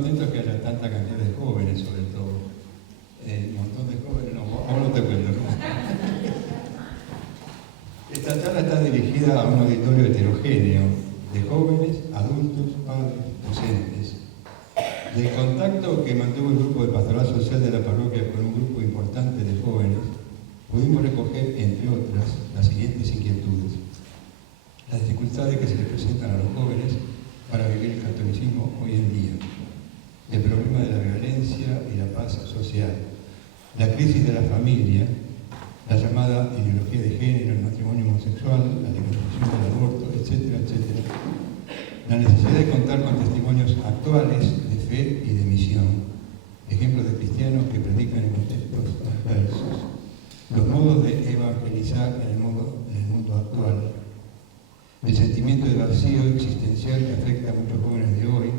contentos que haya tanta cantidad de jóvenes, sobre todo. Un montón de jóvenes, ahora no te cuento. Esta charla está dirigida a un auditorio heterogéneo de jóvenes, adultos, padres, docentes. Del contacto que mantuvo el grupo de pastoral social de la parroquia con un grupo importante de jóvenes, pudimos recoger, entre otras, las siguientes inquietudes. Las dificultades que se les presentan a los jóvenes para vivir el catolicismo hoy en día, el problema de la violencia y la paz social, la crisis de la familia, la llamada ideología de género, el matrimonio homosexual, la legalización del aborto, etcétera, etcétera. La necesidad de contar con testimonios actuales de fe y de misión, ejemplos de cristianos que predican en contextos adversos, los modos de evangelizar en el mundo actual, el sentimiento de vacío existencial que afecta a muchos jóvenes de hoy,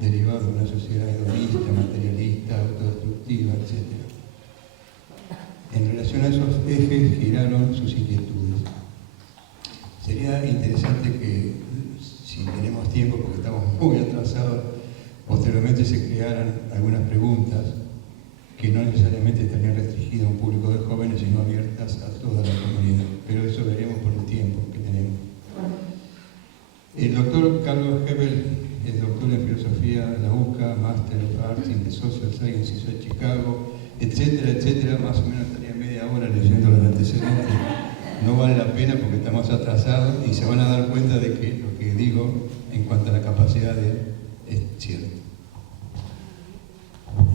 derivado de una sociedad hedonista, materialista, autodestructiva, etc. En relación a esos ejes giraron sus inquietudes. Sería interesante que, si tenemos tiempo, porque estamos muy atrasados, posteriormente se crearan algunas preguntas que no necesariamente estarían restringidas a un público de jóvenes, sino abiertas a toda la comunidad. Pero eso veremos por el tiempo que tenemos. El doctor Carlos Hebel es doctor en filosofía de la UCA, Master of Arts in the Social Sciences de Chicago, etcétera, etcétera. Más o menos estaría media hora leyendo los antecedentes. No vale la pena porque estamos atrasados y se van a dar cuenta de que lo que digo en cuanto a la capacidad de él es cierto.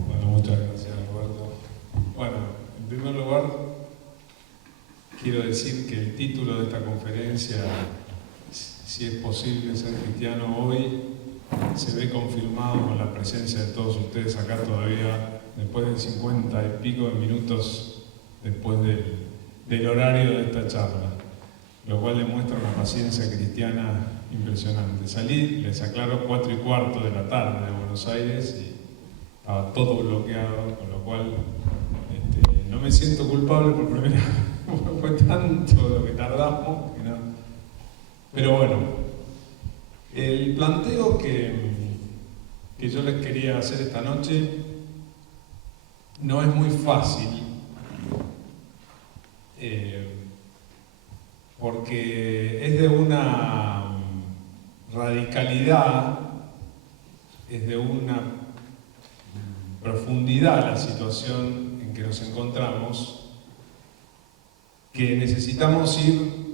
Bueno, muchas gracias, Roberto. Bueno, en primer lugar, quiero decir que el título de esta conferencia, si es posible ser cristiano hoy, se ve confirmado con la presencia de todos ustedes acá todavía, después de 50 y pico de minutos después del horario de esta charla, lo cual demuestra una paciencia cristiana impresionante. Salí, les aclaro, 4:15 de la tarde de Buenos Aires y estaba todo bloqueado, con lo cual no me siento culpable por primera vez. Fue tanto lo que tardamos que no. Pero bueno, el planteo que yo les quería hacer esta noche no es muy fácil, porque es de una radicalidad, es de una profundidad la situación en que nos encontramos, que necesitamos ir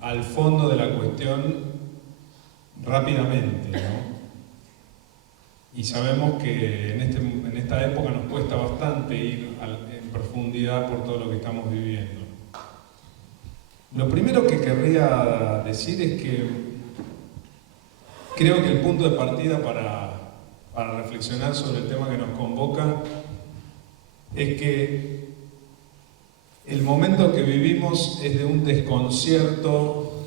al fondo de la cuestión rápidamente, ¿no? Y sabemos que en esta época nos cuesta bastante ir en profundidad por todo lo que estamos viviendo. Lo primero que querría decir es que creo que el punto de partida para reflexionar sobre el tema que nos convoca es que el momento que vivimos es de un desconcierto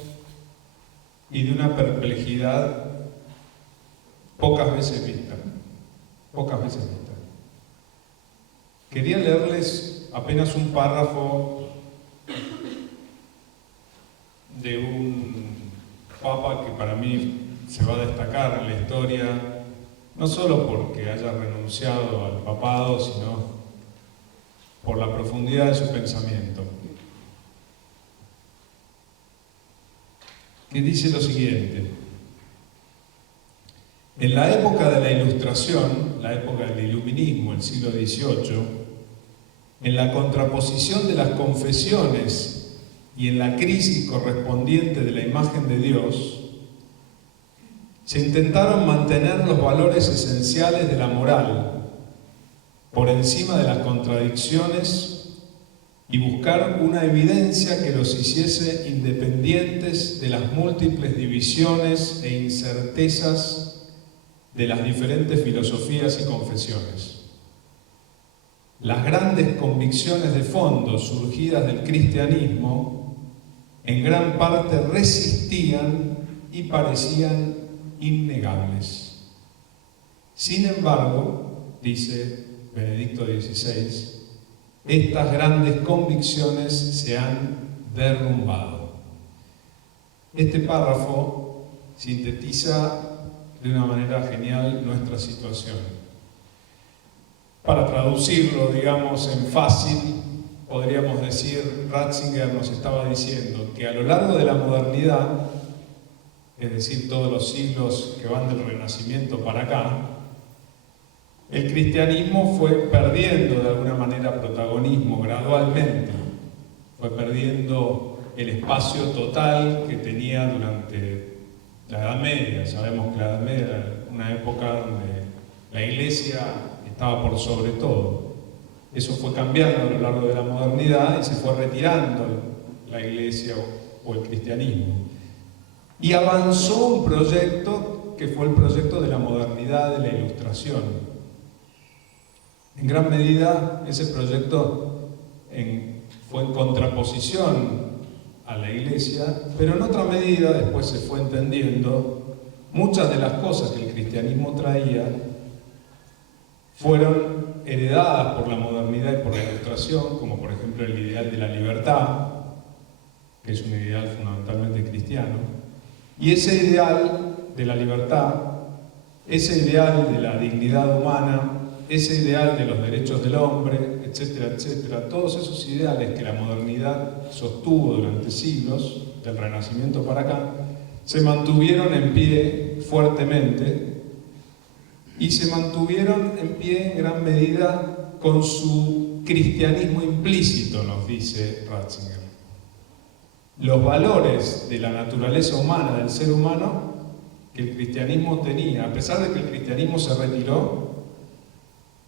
y de una perplejidad pocas veces vista. Quería leerles apenas un párrafo de un papa que para mí se va a destacar en la historia, no solo porque haya renunciado al papado, sino por la profundidad de su pensamiento, que dice lo siguiente: en la época de la Ilustración, la época del Iluminismo, el siglo XVIII, en la contraposición de las confesiones y en la crisis correspondiente de la imagen de Dios, se intentaron mantener los valores esenciales de la moral por encima de las contradicciones y buscar una evidencia que los hiciese independientes de las múltiples divisiones e incertezas de las diferentes filosofías y confesiones. Las grandes convicciones de fondo surgidas del cristianismo en gran parte resistían y parecían innegables. Sin embargo, dice Benedicto XVI, estas grandes convicciones se han derrumbado. Este párrafo sintetiza de una manera genial nuestra situación. Para traducirlo, digamos, en fácil, podríamos decir, Ratzinger nos estaba diciendo que a lo largo de la modernidad, es decir, todos los siglos que van del Renacimiento para acá, el cristianismo fue perdiendo de alguna manera protagonismo gradualmente, fue perdiendo el espacio total que tenía durante la Edad Media. Sabemos que la Edad Media era una época donde la Iglesia estaba por sobre todo. Eso fue cambiando a lo largo de la modernidad y se fue retirando la Iglesia o el cristianismo. Y avanzó un proyecto que fue el proyecto de la modernidad, de la Ilustración. En gran medida, ese proyecto fue en contraposición a la Iglesia, pero en otra medida, después se fue entendiendo, muchas de las cosas que el cristianismo traía fueron heredadas por la modernidad y por la Ilustración, como por ejemplo el ideal de la libertad, que es un ideal fundamentalmente cristiano, y ese ideal de la libertad, ese ideal de la dignidad humana, ese ideal de los derechos del hombre, etcétera, etcétera, todos esos ideales que la modernidad sostuvo durante siglos, del Renacimiento para acá, se mantuvieron en pie fuertemente y se mantuvieron en pie en gran medida con su cristianismo implícito, nos dice Ratzinger. Los valores de la naturaleza humana, del ser humano, que el cristianismo tenía, a pesar de que el cristianismo se retiró,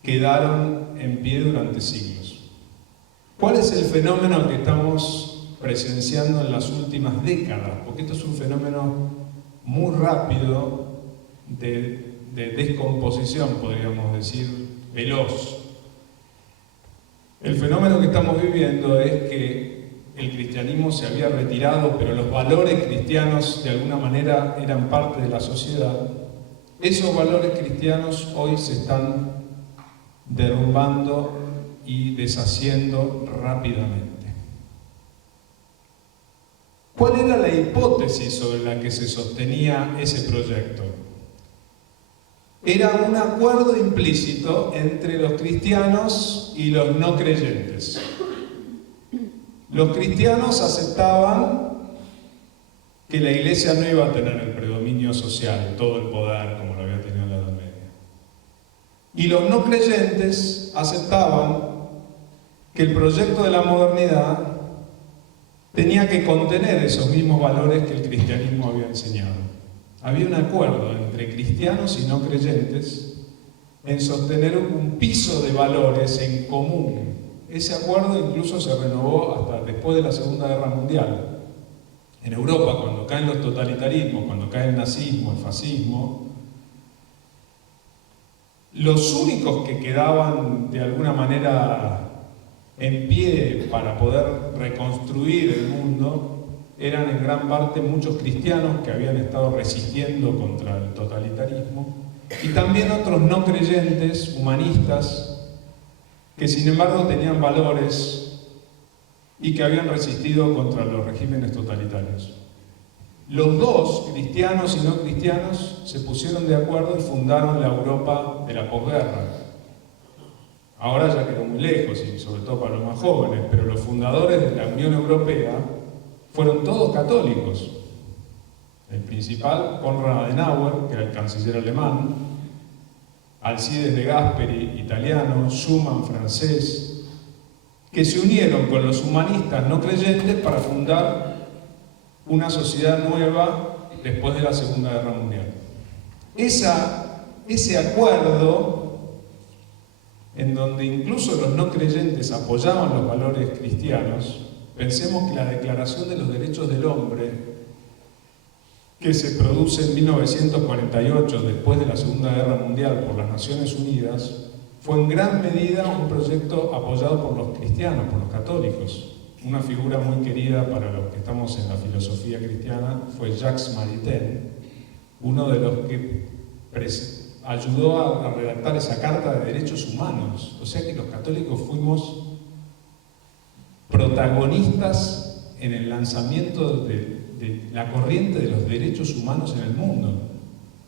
quedaron en pie durante siglos. ¿Cuál es el fenómeno que estamos presenciando en las últimas décadas? Porque esto es un fenómeno muy rápido de descomposición, podríamos decir, veloz. El fenómeno que estamos viviendo es que el cristianismo se había retirado, pero los valores cristianos de alguna manera eran parte de la sociedad. Esos valores cristianos hoy se están derrumbando y deshaciendo rápidamente. ¿Cuál era la hipótesis sobre la que se sostenía ese proyecto? Era un acuerdo implícito entre los cristianos y los no creyentes. Los cristianos aceptaban que la Iglesia no iba a tener el predominio social, todo el poder como lo había tenido en la Edad Media. Y los no creyentes aceptaban que el proyecto de la modernidad tenía que contener esos mismos valores que el cristianismo había enseñado. Había un acuerdo entre cristianos y no creyentes en sostener un piso de valores en común. Ese acuerdo incluso se renovó hasta después de la Segunda Guerra Mundial. En Europa, cuando caen los totalitarismos, cuando cae el nazismo, el fascismo, los únicos que quedaban de alguna manera en pie para poder reconstruir el mundo eran en gran parte muchos cristianos que habían estado resistiendo contra el totalitarismo y también otros no creyentes, humanistas, que sin embargo tenían valores y que habían resistido contra los regímenes totalitarios. Los dos, cristianos y no cristianos, se pusieron de acuerdo y fundaron la Europa de la posguerra. Ahora ya quedó muy lejos, y sobre todo para los más jóvenes, pero los fundadores de la Unión Europea fueron todos católicos. El principal, Konrad Adenauer, que era el canciller alemán, Alcides de Gasperi, italiano, Schuman, francés, que se unieron con los humanistas no creyentes para fundar una sociedad nueva después de la Segunda Guerra Mundial. Ese acuerdo, en donde incluso los no creyentes apoyaban los valores cristianos, pensemos que la Declaración de los Derechos del Hombre, que se produce en 1948, después de la Segunda Guerra Mundial, por las Naciones Unidas, fue en gran medida un proyecto apoyado por los cristianos, por los católicos. Una figura muy querida para los que estamos en la filosofía cristiana fue Jacques Maritain, uno de los que ayudó a redactar esa Carta de Derechos Humanos. O sea que los católicos fuimos protagonistas en el lanzamiento de la corriente de los derechos humanos en el mundo,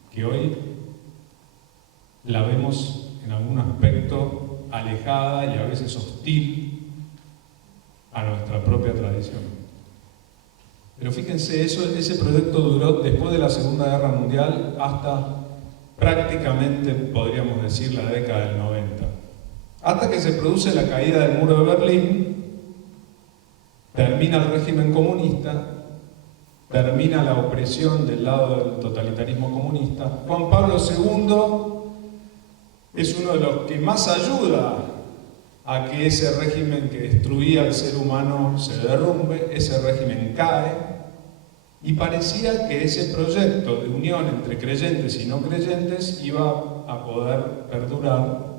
que hoy la vemos en algún aspecto alejada y a veces hostil a nuestra propia tradición. Pero fíjense, ese proyecto duró después de la Segunda Guerra Mundial hasta prácticamente, podríamos decir, la década del 90. Hasta que se produce la caída del muro de Berlín, termina el régimen comunista, termina la opresión del lado del totalitarismo comunista. Juan Pablo II es uno de los que más ayuda a que ese régimen que destruía al ser humano se derrumbe, ese régimen cae, y parecía que ese proyecto de unión entre creyentes y no creyentes iba a poder perdurar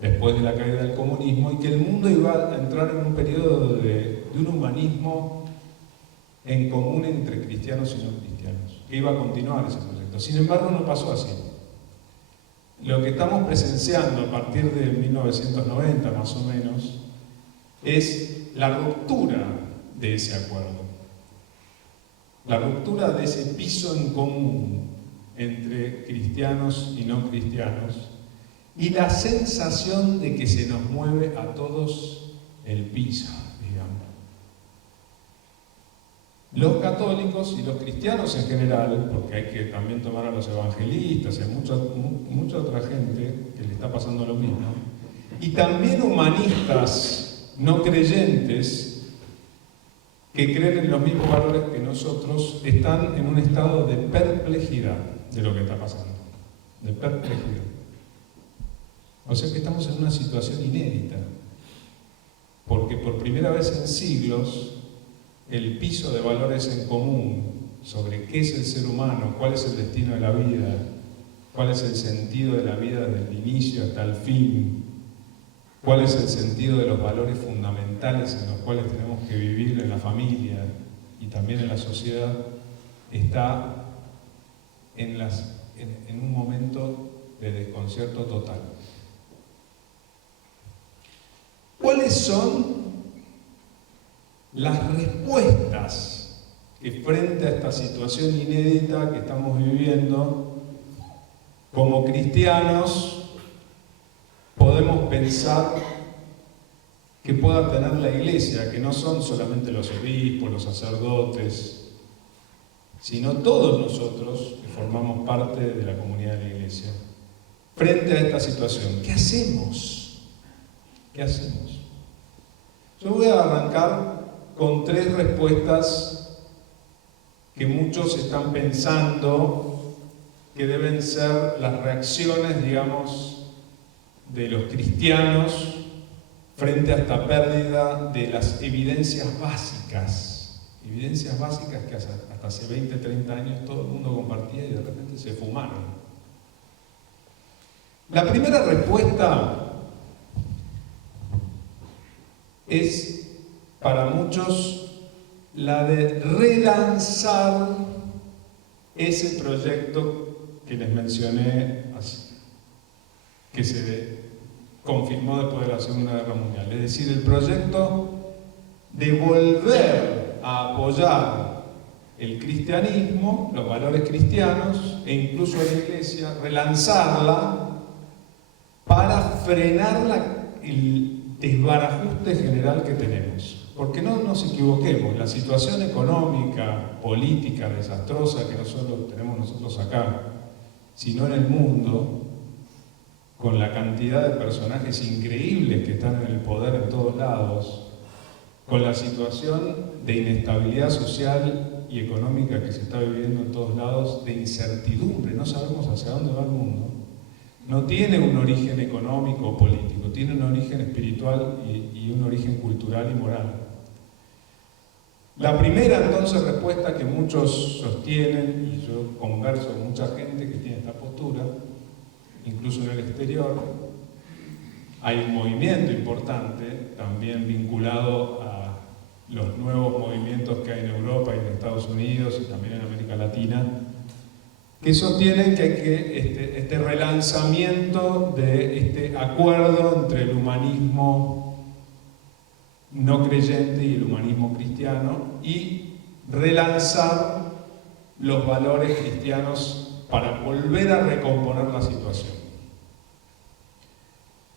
después de la caída del comunismo y que el mundo iba a entrar en un periodo de un humanismo en común entre cristianos y no cristianos, que iba a continuar ese proyecto. Sin embargo, no pasó así. Lo que estamos presenciando a partir de 1990 más o menos es la ruptura de ese acuerdo, la ruptura de ese piso en común entre cristianos y no cristianos y la sensación de que se nos mueve a todos el piso, digamos. Los católicos y los cristianos en general, porque hay que también tomar a los evangelistas y a mucha otra gente que le está pasando lo mismo, y también humanistas no creyentes que creen en los mismos valores que nosotros, están en un estado de perplejidad de lo que está pasando, de perplejidad. O sea que estamos en una situación inédita, porque por primera vez en siglos el piso de valores en común sobre qué es el ser humano, cuál es el destino de la vida, cuál es el sentido de la vida desde el inicio hasta el fin, cuál es el sentido de los valores fundamentales en los cuales tenemos que vivir en la familia y también en la sociedad, está en un momento de desconcierto total. ¿Cuáles son las respuestas que frente a esta situación inédita que estamos viviendo, como cristianos, podemos pensar que pueda tener la Iglesia, que no son solamente los obispos, los sacerdotes, sino todos nosotros que formamos parte de la comunidad de la Iglesia? Frente a esta situación, ¿qué hacemos? ¿Qué hacemos? Yo voy a arrancar con 3 respuestas que muchos están pensando que deben ser las reacciones, digamos, de los cristianos frente a esta pérdida de las evidencias básicas que hasta hace 20, 30 años todo el mundo compartía y de repente se fumaron. La primera respuesta es para muchos la de relanzar ese proyecto que les mencioné, que se confirmó después de la Segunda Guerra Mundial. Es decir, el proyecto de volver a apoyar el cristianismo, los valores cristianos e incluso a la Iglesia, relanzarla para frenar el desbarajuste general que tenemos. Porque no nos equivoquemos, la situación económica, política, desastrosa que no solo tenemos nosotros acá, sino en el mundo, con la cantidad de personajes increíbles que están en el poder en todos lados, con la situación de inestabilidad social y económica que se está viviendo en todos lados, de incertidumbre, no sabemos hacia dónde va el mundo, no tiene un origen económico o político, tiene un origen espiritual y un origen cultural y moral. La primera, entonces, respuesta que muchos sostienen, y yo converso con mucha gente que tiene esta postura, incluso en el exterior, hay un movimiento importante, también vinculado a los nuevos movimientos que hay en Europa y en Estados Unidos y también en América Latina, que sostienen que hay que este relanzamiento de este acuerdo entre el humanismo no creyente y el humanismo cristiano y relanzar los valores cristianos para volver a recomponer la situación.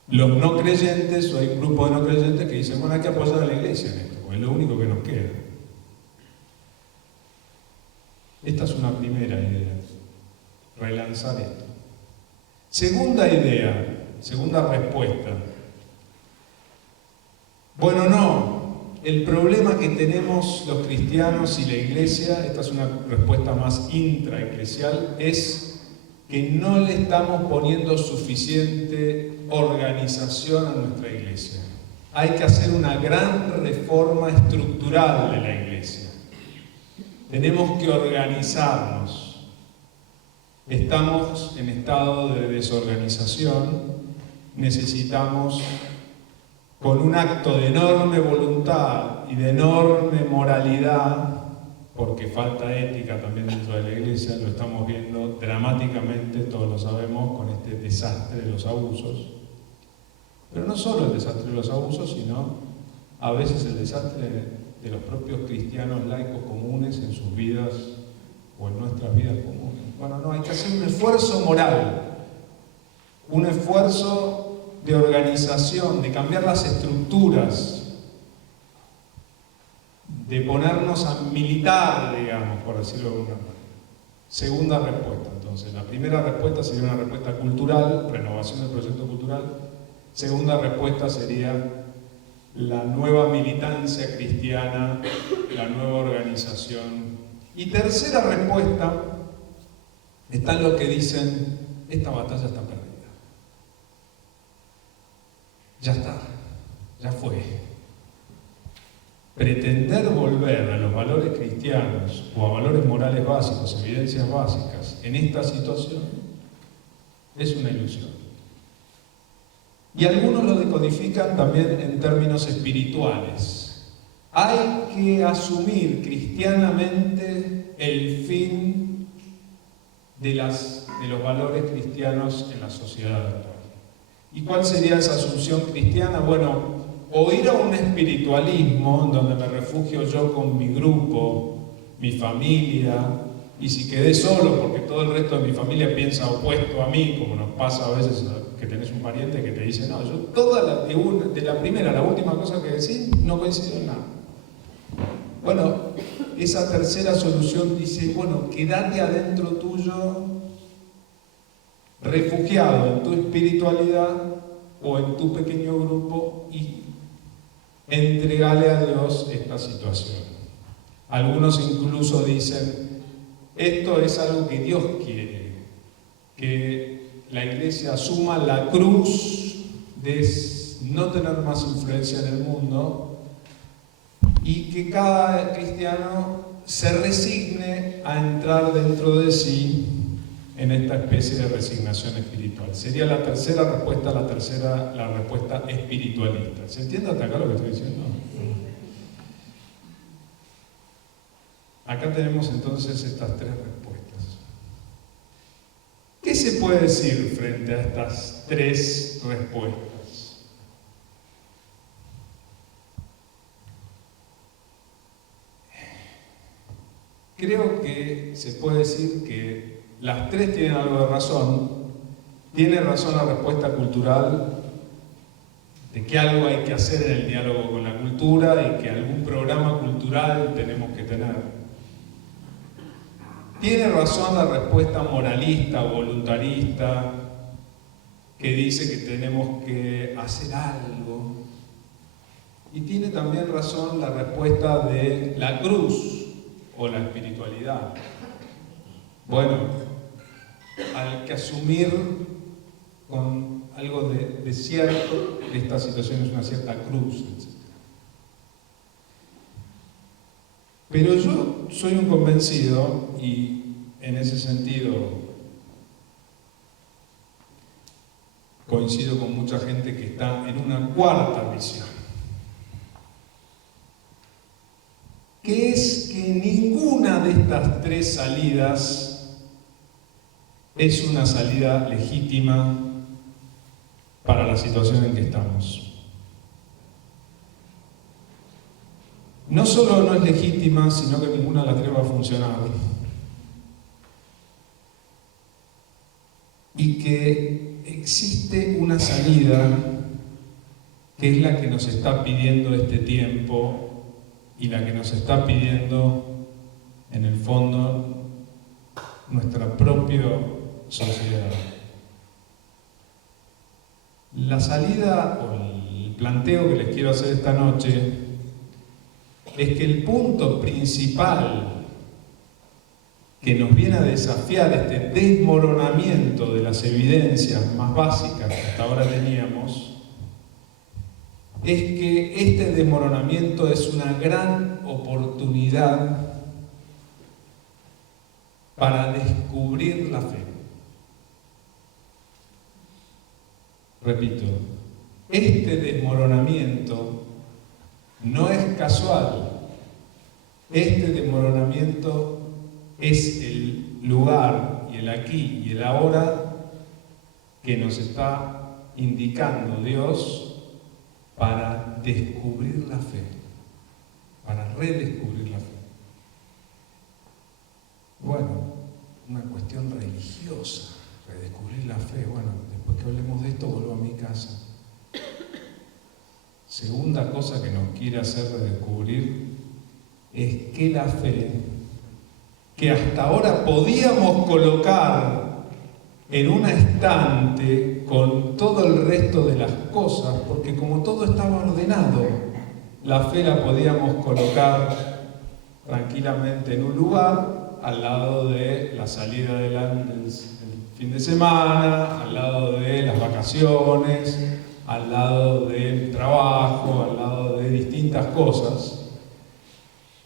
los no creyentes, o hay un grupo de no creyentes que dicen, bueno, hay que apoyar a la iglesia en esto, porque es lo único que nos queda. Esta es una primera idea, relanzar esto. Segunda idea, segunda respuesta. Bueno, no, el problema que tenemos los cristianos y la iglesia, esta es una respuesta más intraeclesial, es que no le estamos poniendo suficiente organización a nuestra iglesia. Hay que hacer una gran reforma estructural de la iglesia. Tenemos que organizarnos. Estamos en estado de desorganización. Necesitamos, con un acto de enorme voluntad y de enorme moralidad, porque falta ética también dentro de la iglesia, lo estamos viendo dramáticamente, todos lo sabemos, con este desastre de los abusos. Pero no solo el desastre de los abusos, sino a veces el desastre de los propios cristianos laicos comunes en sus vidas o en nuestras vidas comunes. Bueno, no, hay que hacer un esfuerzo moral, un esfuerzo de organización, de cambiar las estructuras, de ponernos a militar, digamos, por decirlo de alguna manera. Segunda respuesta, entonces. La primera respuesta sería una respuesta cultural, renovación del proyecto cultural. Segunda respuesta sería la nueva militancia cristiana, la nueva organización. Y tercera respuesta, están los que dicen, esta batalla está perdida. Ya está, ya fue. Pretender volver a los valores cristianos o a valores morales básicos, evidencias básicas, en esta situación, es una ilusión. Y algunos lo decodifican también en términos espirituales. Hay que asumir cristianamente el fin de los valores cristianos en la sociedad actual. ¿Y cuál sería esa asunción cristiana? Bueno, o ir a un espiritualismo en donde me refugio yo con mi grupo, mi familia, y si quedé solo porque todo el resto de mi familia piensa opuesto a mí, como nos pasa a veces que tenés un pariente que te dice, no, yo de la primera a la última cosa que decís no coincido en nada. Bueno, esa tercera solución dice, bueno, quédate adentro tuyo, refugiado en tu espiritualidad o en tu pequeño grupo y entregale a Dios esta situación. Algunos incluso dicen, esto es algo que Dios quiere, que la iglesia asuma la cruz de no tener más influencia en el mundo y que cada cristiano se resigne a entrar dentro de sí en esta especie de resignación espiritual. Sería la tercera respuesta, la respuesta espiritualista. ¿Se entiende hasta acá lo que estoy diciendo? Acá tenemos entonces estas tres respuestas. ¿Qué se puede decir frente a estas tres respuestas? Creo que se puede decir que las tres tienen algo de razón. Tiene razón la respuesta cultural de que algo hay que hacer en el diálogo con la cultura y que algún programa cultural tenemos que tener. Tiene razón la respuesta moralista, voluntarista, que dice que tenemos que hacer algo. Y tiene también razón la respuesta de la cruz o la espiritualidad. Bueno, hay que asumir con algo de cierto que esta situación es una cierta cruz, etc. Pero yo soy un convencido, y en ese sentido coincido con mucha gente que está en una cuarta visión, que es que ninguna de estas tres salidas es una salida legítima para la situación en que estamos. No solo no es legítima, sino que ninguna de las tres va a funcionar. Y que existe una salida que es la que nos está pidiendo este tiempo y la que nos está pidiendo, en el fondo, nuestra propia sociedad. La salida o el planteo que les quiero hacer esta noche es que el punto principal que nos viene a desafiar este desmoronamiento de las evidencias más básicas que hasta ahora teníamos, es que este desmoronamiento es una gran oportunidad para descubrir la fe. Repito, este desmoronamiento no es casual. Este desmoronamiento es el lugar y el aquí y el ahora que nos está indicando Dios para descubrir la fe, para redescubrir la fe. Bueno, una cuestión religiosa, redescubrir la fe. Bueno, después que hablemos de esto, vuelvo a mi casa. Segunda cosa que nos quiere hacer redescubrir es que la fe, que hasta ahora podíamos colocar en un estante con todo el resto de las cosas, porque como todo estaba ordenado, la fe la podíamos colocar tranquilamente en un lugar, al lado de la salida del fin de semana, al lado de las vacaciones, al lado del trabajo, al lado de distintas cosas.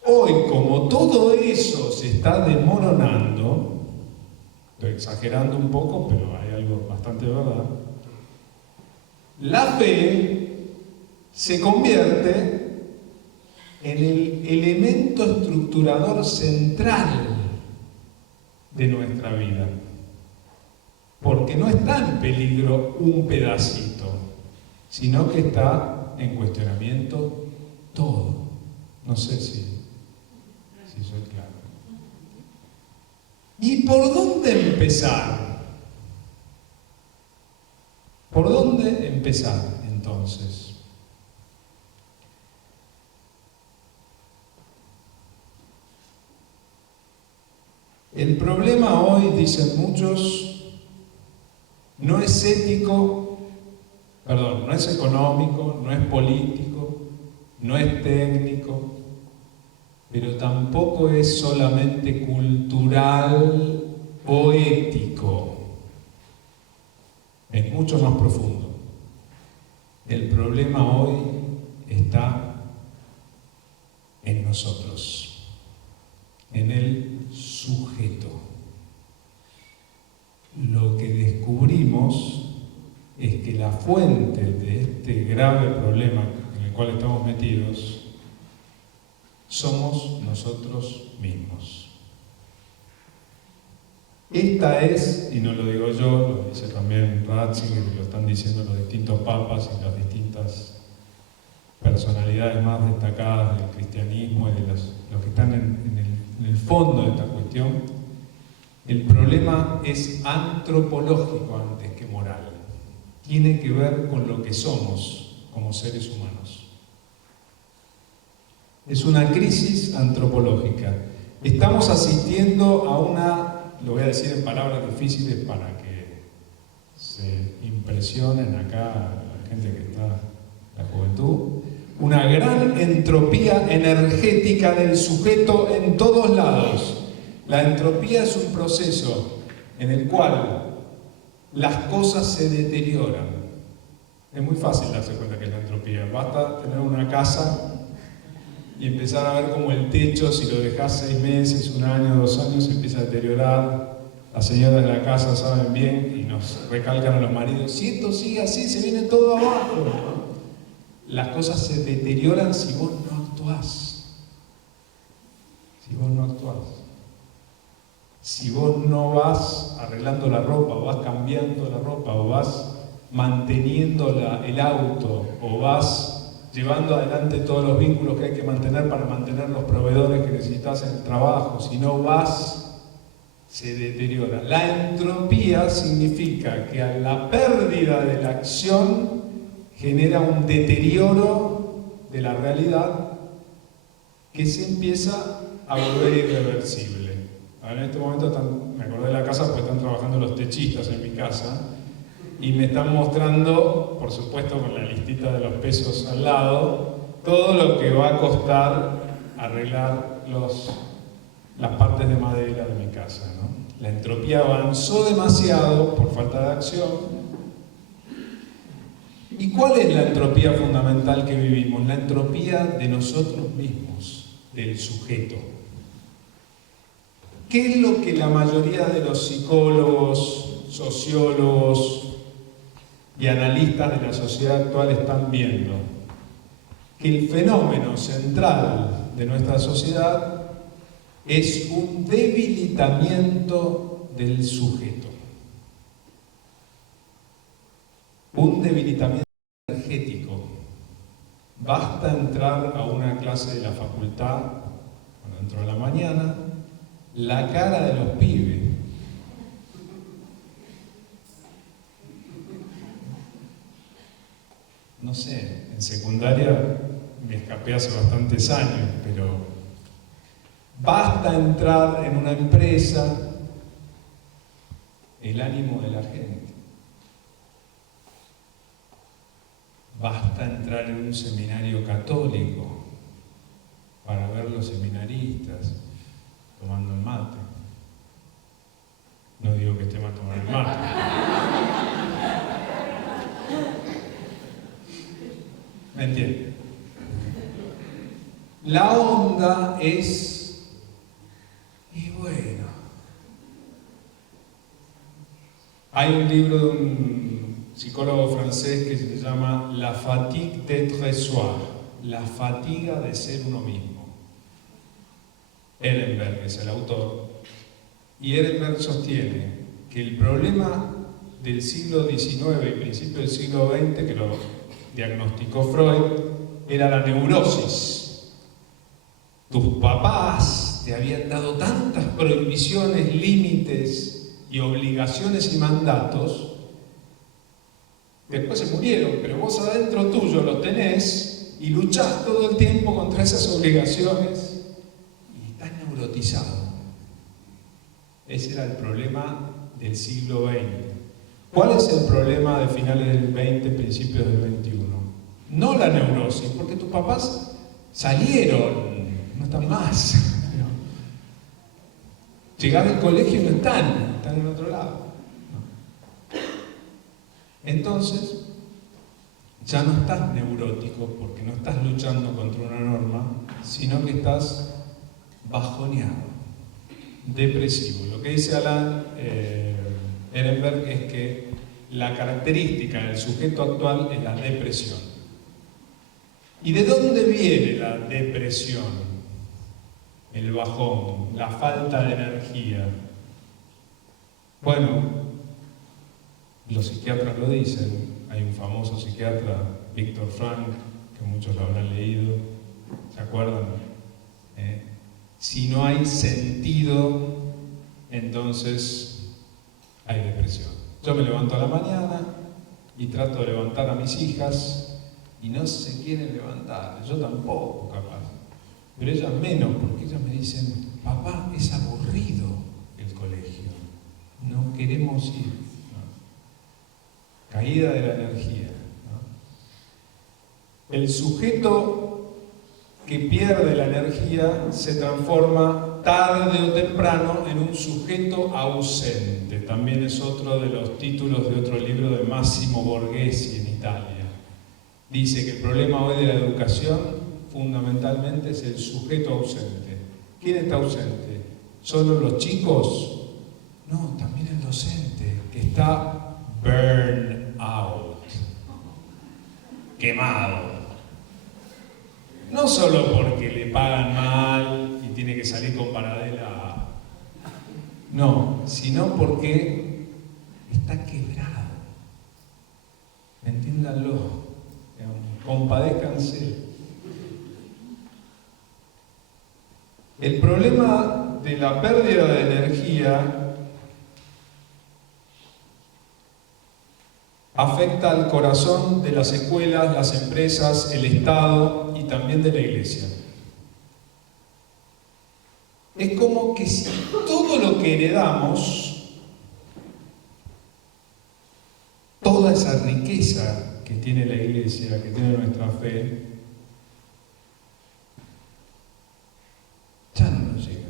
Hoy, como todo eso se está desmoronando, estoy exagerando un poco, pero hay algo bastante verdad, la fe se convierte en el elemento estructurador central de nuestra vida, porque no está en peligro un pedacito, sino que está en cuestionamiento todo. No sé si soy claro. ¿Y por dónde empezar? ¿Por dónde empezar entonces? El problema hoy, dicen muchos, no es ético, no es económico, no es político, no es técnico, pero tampoco es solamente cultural o ético. Es mucho más profundo. El problema hoy está en nosotros, en el sujeto. Lo que descubrimos es que la fuente de este grave problema en el cual estamos metidos somos nosotros mismos. Esta es, y no lo digo yo, lo dice también Ratzinger, y lo están diciendo los distintos papas y las distintas personalidades más destacadas del cristianismo y de los que están en el fondo de esta cuestión. El problema es antropológico antes que moral. Tiene que ver con lo que somos como seres humanos. Es una crisis antropológica. Estamos asistiendo a una, lo voy a decir en palabras difíciles para que se impresionen acá la gente que está, la juventud, una gran entropía energética del sujeto en todos lados. La entropía es un proceso en el cual las cosas se deterioran. Es muy fácil darse cuenta que es la entropía. Basta tener una casa y empezar a ver cómo el techo, si lo dejás 6 meses, 1 año, 2 años, se empieza a deteriorar. Las señoras de la casa saben bien y nos recalcan a los maridos: si esto sigue así, se viene todo abajo. Las cosas se deterioran si vos no actuás. Si vos no actuás. Si vos no vas arreglando la ropa, o vas cambiando la ropa, o vas manteniendo el auto, o vas llevando adelante todos los vínculos que hay que mantener para mantener los proveedores que necesitas en el trabajo. Si no vas, se deteriora. La entropía significa que a la pérdida de la acción genera un deterioro de la realidad que se empieza a volver irreversible. Ahora en este momento me acordé de la casa porque están trabajando los techistas en mi casa y me están mostrando, por supuesto con la listita de los pesos al lado, todo lo que va a costar arreglar las partes de madera de mi casa, ¿no? La entropía avanzó demasiado por falta de acción. ¿Y cuál es la entropía fundamental que vivimos? La entropía de nosotros mismos, del sujeto. ¿Qué es lo que la mayoría de los psicólogos, sociólogos y analistas de la sociedad actual están viendo? Que el fenómeno central de nuestra sociedad es un debilitamiento del sujeto. Un debilitamiento energético. Basta entrar a una clase de la facultad, cuando entro a la mañana, la cara de los pibes. No sé, en secundaria me escapé hace bastantes años, pero basta entrar en una empresa, el ánimo de la gente. Basta entrar en un seminario católico para ver los seminaristas tomando el mate. No digo que esté mal tomar el mate. ¿Me entienden? La onda es, y bueno, hay un libro de un psicólogo francés que se llama La fatigue d'être soi, la fatiga de ser uno mismo. Ehrenberg es el autor, y Ehrenberg sostiene que el problema del siglo XIX y principio del siglo XX, que lo diagnosticó Freud, era la neurosis. Tus papás te habían dado tantas prohibiciones, límites y obligaciones y mandatos, después se murieron, pero vos adentro tuyo los tenés y luchás todo el tiempo contra esas obligaciones y estás neurotizado. Ese era el problema del siglo XX. ¿Cuál es el problema de finales del XX, principios del XXI? No la neurosis, porque tus papás salieron, no están más. Llegás del colegio y no están en otro lado. Entonces, ya no estás neurótico porque no estás luchando contra una norma, sino que estás bajoneado, depresivo. Lo que dice Alan Ehrenberg es que la característica del sujeto actual es la depresión. ¿Y de dónde viene la depresión? El bajón, la falta de energía. Bueno, los psiquiatras lo dicen. Hay un famoso psiquiatra, Viktor Frankl, que muchos lo habrán leído. ¿Se acuerdan? Si no hay sentido, entonces hay depresión. Yo me levanto a la mañana y trato de levantar a mis hijas y no se quieren levantar. Yo tampoco, capaz. Pero ellas menos, porque ellas me dicen, papá, es aburrido el colegio. No queremos ir. ¿No? Caída de la energía. ¿No? El sujeto que pierde la energía se transforma tarde o temprano en un sujeto ausente. También es otro de los títulos de otro libro de Massimo Borghesi en Italia. Dice que el problema hoy de la educación fundamentalmente es el sujeto ausente. ¿Quién está ausente? ¿Solo los chicos? No, también el docente, que está burn out, quemado. No solo porque le pagan mal y tiene que salir con paradela, no, sino porque está quebrado. Entiéndanlo, compadézcanse. El problema de la pérdida de energía afecta al corazón de las escuelas, las empresas, el Estado y también de la Iglesia. Es como que si todo lo que heredamos, toda esa riqueza que tiene la Iglesia, que tiene nuestra fe, ya no nos llega.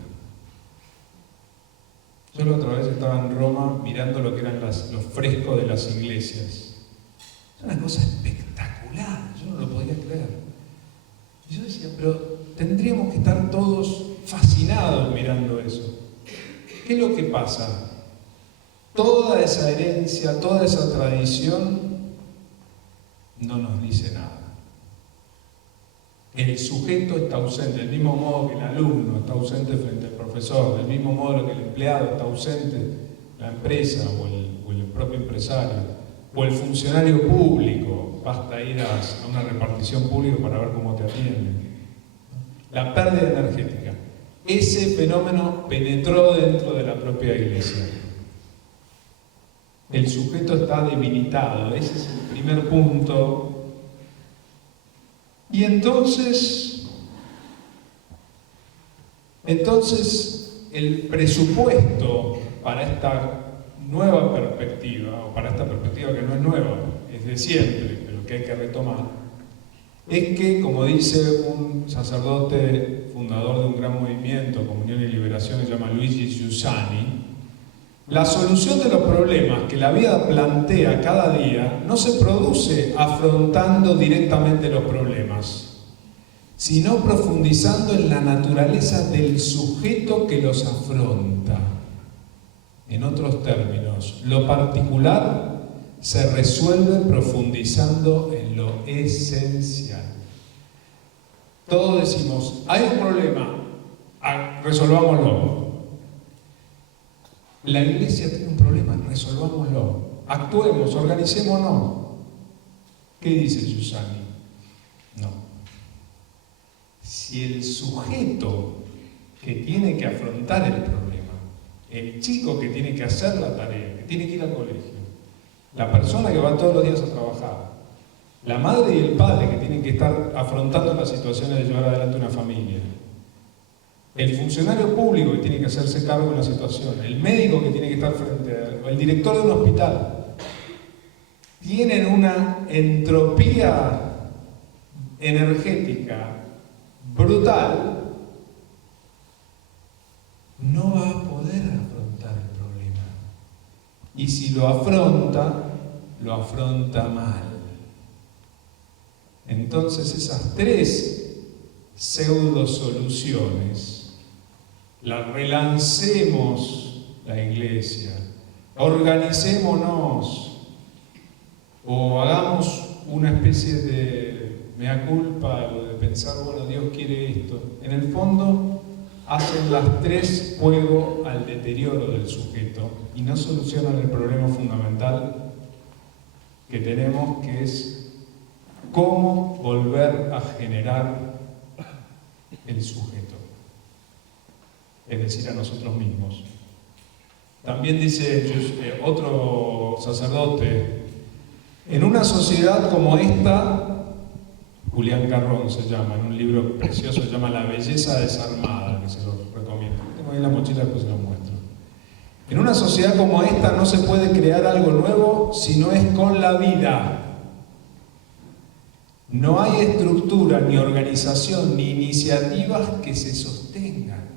Yo la otra vez estaba en Roma mirando lo que eran los frescos de las iglesias. Es una cosa espectacular, yo no lo podía creer. Y yo decía, pero tendríamos que estar todos fascinados mirando eso. ¿Qué es lo que pasa? Toda esa herencia, toda esa tradición no nos dice nada. El sujeto está ausente, del mismo modo que el alumno está ausente frente al profesor, del mismo modo que el empleado está ausente, la empresa o el propio empresario, o el funcionario público, basta ir a una repartición pública para ver cómo te atienden. La pérdida energética. Ese fenómeno penetró dentro de la propia iglesia. El sujeto está debilitado, ese es el primer punto. Y entonces el presupuesto para esta nueva perspectiva, o para esta perspectiva que no es nueva, es de siempre, pero que hay que retomar, es que, como dice un sacerdote fundador de un gran movimiento, Comunión y Liberación, que se llama Luigi Giussani, la solución de los problemas que la vida plantea cada día no se produce afrontando directamente los problemas, sino profundizando en la naturaleza del sujeto que los afronta. En otros términos, lo particular se resuelve profundizando en lo esencial. Todos decimos, hay un problema, resolvámoslo. La iglesia tiene un problema, resolvámoslo. Actuemos, organicémonos. ¿Qué dice Giussani? No. Si el sujeto que tiene que afrontar el problema, el chico que tiene que hacer la tarea, que tiene que ir al colegio, la persona que va todos los días a trabajar, la madre y el padre que tienen que estar afrontando las situaciones de llevar adelante una familia, el funcionario público que tiene que hacerse cargo de una situación, el médico que tiene que estar frente a, o el director de un hospital, tienen una entropía energética brutal, no va a poder afrontar el problema. Y si lo afronta mal. Entonces esas tres pseudo soluciones las relancemos la iglesia, organicémonos o hagamos una especie de mea culpa o de pensar, bueno, Dios quiere esto. En el fondo hacen las tres juego al deterioro del sujeto y no solucionan el problema fundamental que tenemos, que es cómo volver a generar el sujeto, es decir, a nosotros mismos. También dice otro sacerdote, en una sociedad como esta, Julián Carrón se llama, en un libro precioso se llama La belleza desarmada, que se lo recomiendo. Tengo ahí en la mochila, después se lo muestro. En una sociedad como esta no se puede crear algo nuevo si no es con la vida. No hay estructura, ni organización, ni iniciativas que se sostengan.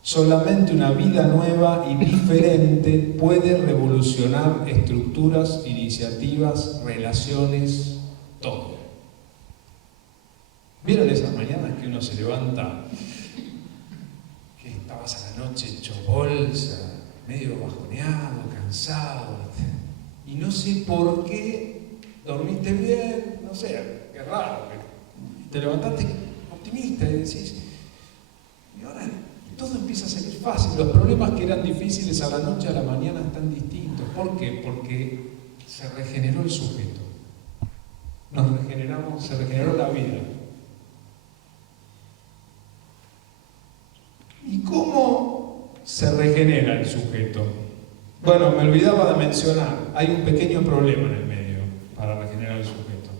Solamente una vida nueva y diferente puede revolucionar estructuras, iniciativas, relaciones, todo. ¿Vieron esas mañanas que uno se levanta, que estabas a la noche hecho bolsa, medio bajoneado, cansado, y no sé por qué dormiste bien, no sé, qué raro, te levantaste optimista y decís, y ahora todo empieza a salir fácil, los problemas que eran difíciles a la noche a la mañana están distintos. ¿Por qué? Porque se regeneró el sujeto, se regeneró la vida. ¿Y cómo se regenera el sujeto? Bueno, me olvidaba de mencionar, hay un pequeño problema en el medio para regenerar el sujeto.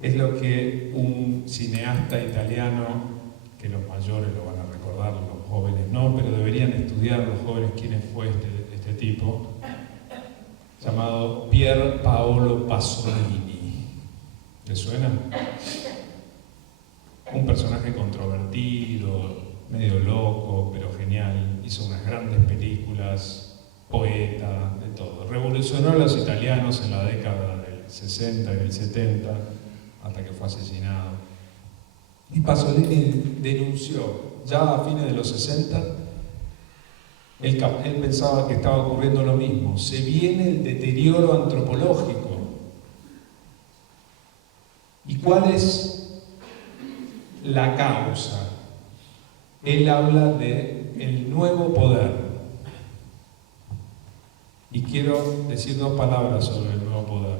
Es lo que un cineasta italiano, que los mayores lo van a recordar, los jóvenes no, pero deberían estudiar los jóvenes quién fue este tipo, llamado Pier Paolo Pasolini. ¿Le suena? Un personaje controvertido, medio loco, pero genial. Hizo unas grandes películas, poeta, de todo. Revolucionó a los italianos en la década del 60 y del 70, hasta que fue asesinado. Y Pasolini denunció, ya a fines de los 60, él pensaba que estaba ocurriendo lo mismo. Se viene el deterioro antropológico. ¿Y cuál es la causa? Él habla del nuevo poder. Y quiero decir dos palabras sobre el nuevo poder.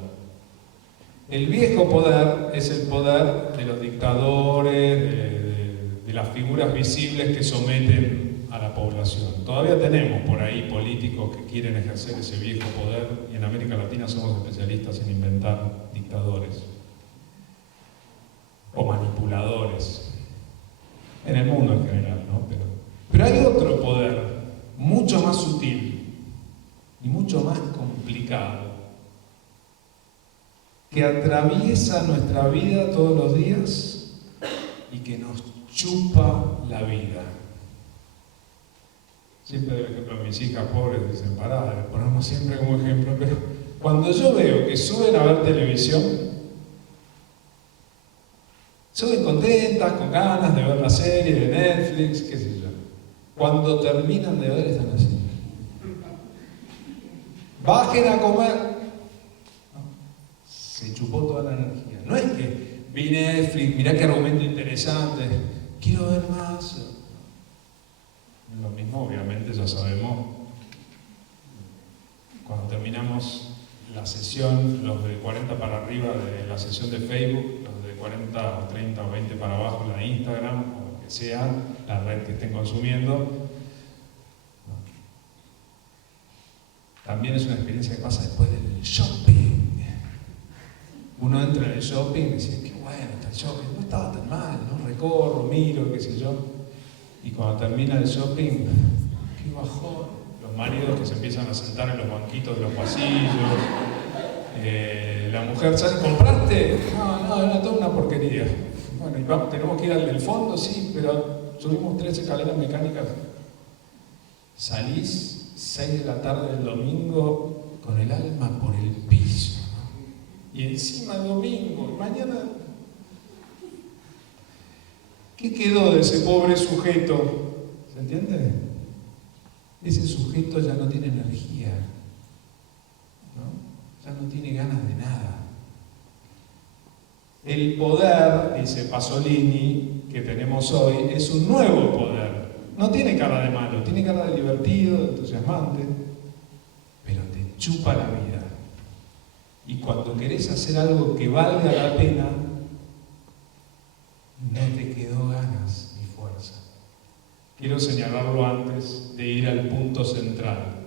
El viejo poder es el poder de los dictadores, de las figuras visibles que someten a la población. Todavía tenemos por ahí políticos que quieren ejercer ese viejo poder, y en América Latina somos especialistas en inventar dictadores o manipuladores, en el mundo en general, ¿no? Pero hay otro poder, mucho más sutil y mucho más complicado, que atraviesa nuestra vida todos los días y que nos chupa la vida. Siempre doy el ejemplo a mis hijas pobres desamparadas, las ponemos siempre como ejemplo, pero cuando yo veo que suben a ver televisión, suben contentas, con ganas de ver la serie de Netflix, qué sé yo. Cuando terminan de ver están así. Bajen a comer. Se chupó toda la energía. No es que vi Netflix, mirá qué argumento interesante, quiero ver más. Lo mismo, obviamente, ya sabemos. Cuando terminamos la sesión, los de 40 para arriba de la sesión de Facebook, los de 40 o 30 o 20 para abajo, la de Instagram, o lo que sea, la red que estén consumiendo. También es una experiencia que pasa después del shopping. Uno entra en el shopping y dice, qué bueno está el shopping, no estaba tan mal, ¿no? Recorro, miro, qué sé yo. Y cuando termina el shopping, qué bajón. Los maridos que se empiezan a sentar en los banquitos de los pasillos. La mujer, ¿sabes? ¿Compraste? No, era toda una porquería. Bueno, y vamos, tenemos que ir al del fondo, sí, pero subimos 3 escaleras mecánicas. Salís 6 de la tarde del domingo con el alma por el piso, ¿no? Y encima el domingo, y mañana... ¿Qué quedó de ese pobre sujeto? ¿Se entiende? Ese sujeto ya no tiene energía, ¿no? Ya no tiene ganas de nada. El poder, dice Pasolini, que tenemos hoy, es un nuevo poder. No tiene cara de malo, tiene cara de divertido, de entusiasmante, pero te chupa la vida. Y cuando querés hacer algo que valga la pena, no te quedó ganas ni fuerza. Quiero señalarlo antes de ir al punto central.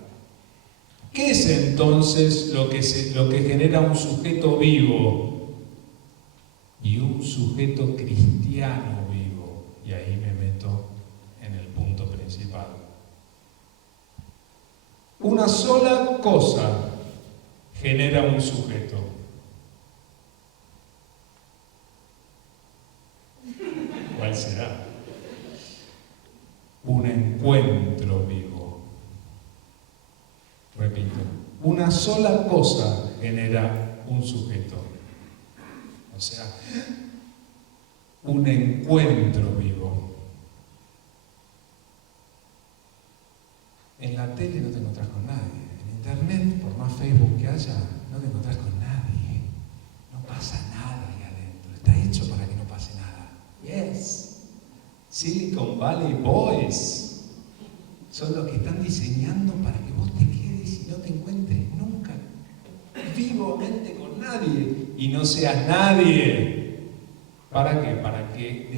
¿Qué es entonces lo que genera un sujeto vivo y un sujeto cristiano vivo? Y ahí me meto en el punto principal. Una sola cosa genera un sujeto. ¿Cuál será? Un encuentro vivo. Repito, una sola cosa genera un sujeto. O sea, un encuentro vivo. En la tele no te encontrás con nadie. En internet, por más Facebook que haya, no te encontrás con nadie. No pasa nada ahí adentro. Está hecho para que no pase nada. Yes. Silicon Valley Boys son los que están diseñando para que vos te quedes y no te encuentres nunca vivamente con nadie y no seas nadie. ¿Para qué? Para que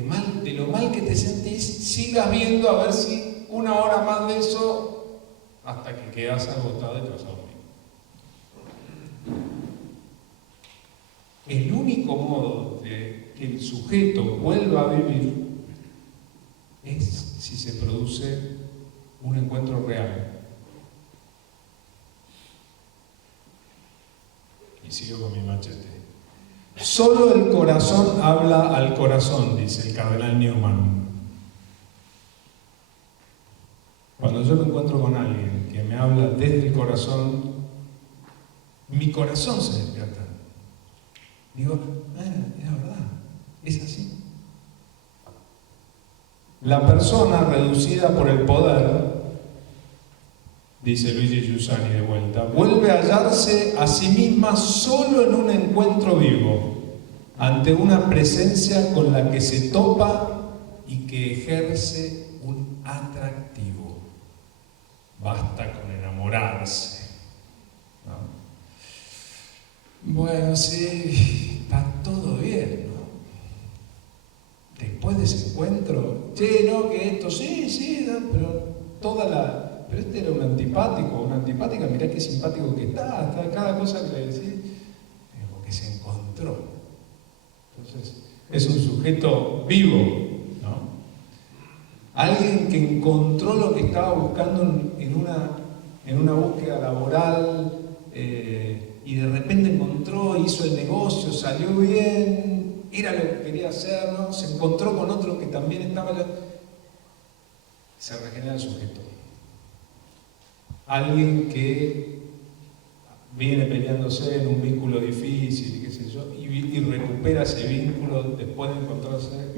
de lo mal que te sentís sigas viendo a ver si 1 hora más de eso hasta que quedas agotado y te vas a dormir. El único modo de que el sujeto vuelva a vivir es si se produce un encuentro real. Y sigo con mi machete. Solo el corazón habla al corazón, dice el cardenal Newman. Cuando yo me encuentro con alguien que me habla desde el corazón, mi corazón se despierta. Digo, es verdad, es así. La persona reducida por el poder, dice Luigi Giussani de vuelta, vuelve a hallarse a sí misma solo en un encuentro vivo, ante una presencia con la que se topa y que ejerce un atractivo. Basta con enamorarse, ¿no? Bueno, sí, está todo bien, ¿no? Después de ese encuentro, no, que esto, sí, no, pero este era un antipático, una antipática, mirá qué simpático que está cada cosa que le decís, porque se encontró. Entonces, es un sujeto vivo, ¿no? Alguien que encontró lo que estaba buscando en una búsqueda laboral, y de repente encontró, hizo el negocio, salió bien, era lo que quería hacer, ¿no? Se encontró con otro que también estaba... Se regenera el sujeto. Alguien que viene peleándose en un vínculo difícil y qué sé yo, y recupera ese vínculo después de encontrarse,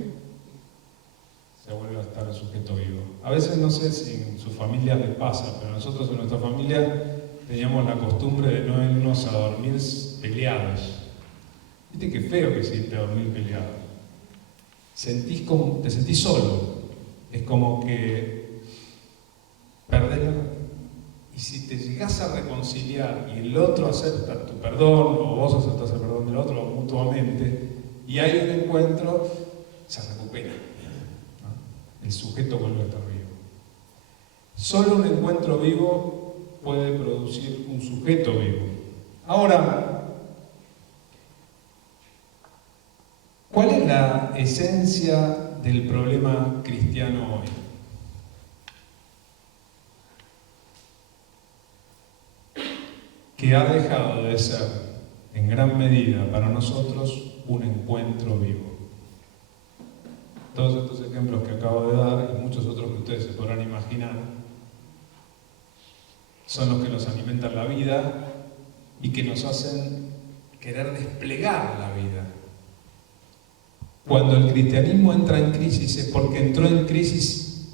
se vuelve a estar el sujeto vivo. A veces no sé si en su familia les pasa, pero nosotros en nuestra familia teníamos la costumbre de no irnos a dormir peleados. Viste qué feo que es irte a dormir peleado. Te sentís solo. Es como que perdés. Y si te llegás a reconciliar y el otro acepta tu perdón, o vos aceptás el perdón del otro mutuamente, y hay un encuentro, se recupera, ¿no? El sujeto vuelve a estar vivo. Solo un encuentro vivo puede producir un sujeto vivo. Ahora, ¿cuál es la esencia del problema cristiano hoy? Que ha dejado de ser, en gran medida, para nosotros, un encuentro vivo. Todos estos ejemplos que acabo de dar, y muchos otros que ustedes se podrán imaginar, son los que nos alimentan la vida y que nos hacen querer desplegar la vida. Cuando el cristianismo entra en crisis es porque entró en crisis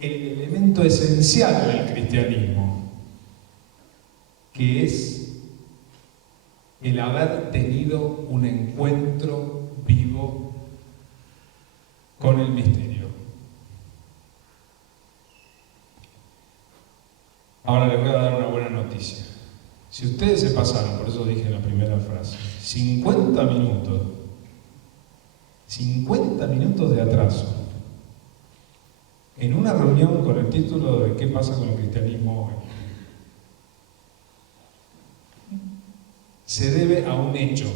el elemento esencial del cristianismo, que es el haber tenido un encuentro vivo con el misterio. Ahora les voy a dar una buena noticia. Si ustedes se pasaron, por eso dije en la primera frase, 50 minutos de atraso en una reunión con el título de ¿qué pasa con el cristianismo hoy?, se debe a un hecho,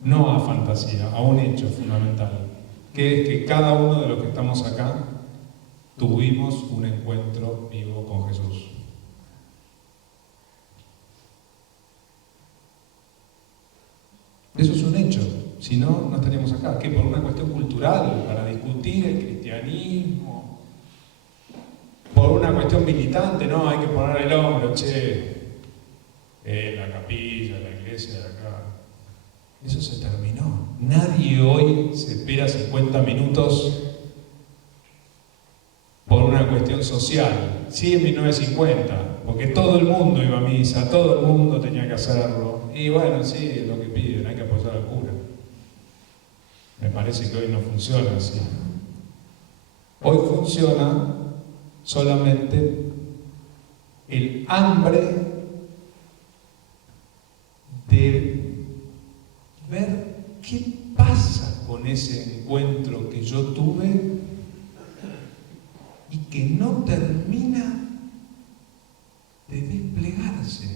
no a fantasía, a un hecho fundamental, que es que cada uno de los que estamos acá tuvimos un encuentro vivo con Jesús. Eso es un hecho, si no, no estaríamos acá. Que por una cuestión cultural, para discutir el cristianismo, por una cuestión militante, no, hay que poner el hombro, la capilla, la iglesia de acá. Eso se terminó. Nadie hoy se espera 50 minutos por una cuestión social. Sí, en 1950, porque todo el mundo iba a misa, todo el mundo tenía que hacerlo. Y bueno, sí, es lo que piden, hay que apoyar al cura. Me parece que hoy no funciona así. Hoy funciona solamente el hambre de ver qué pasa con ese encuentro que yo tuve que no termina de desplegarse.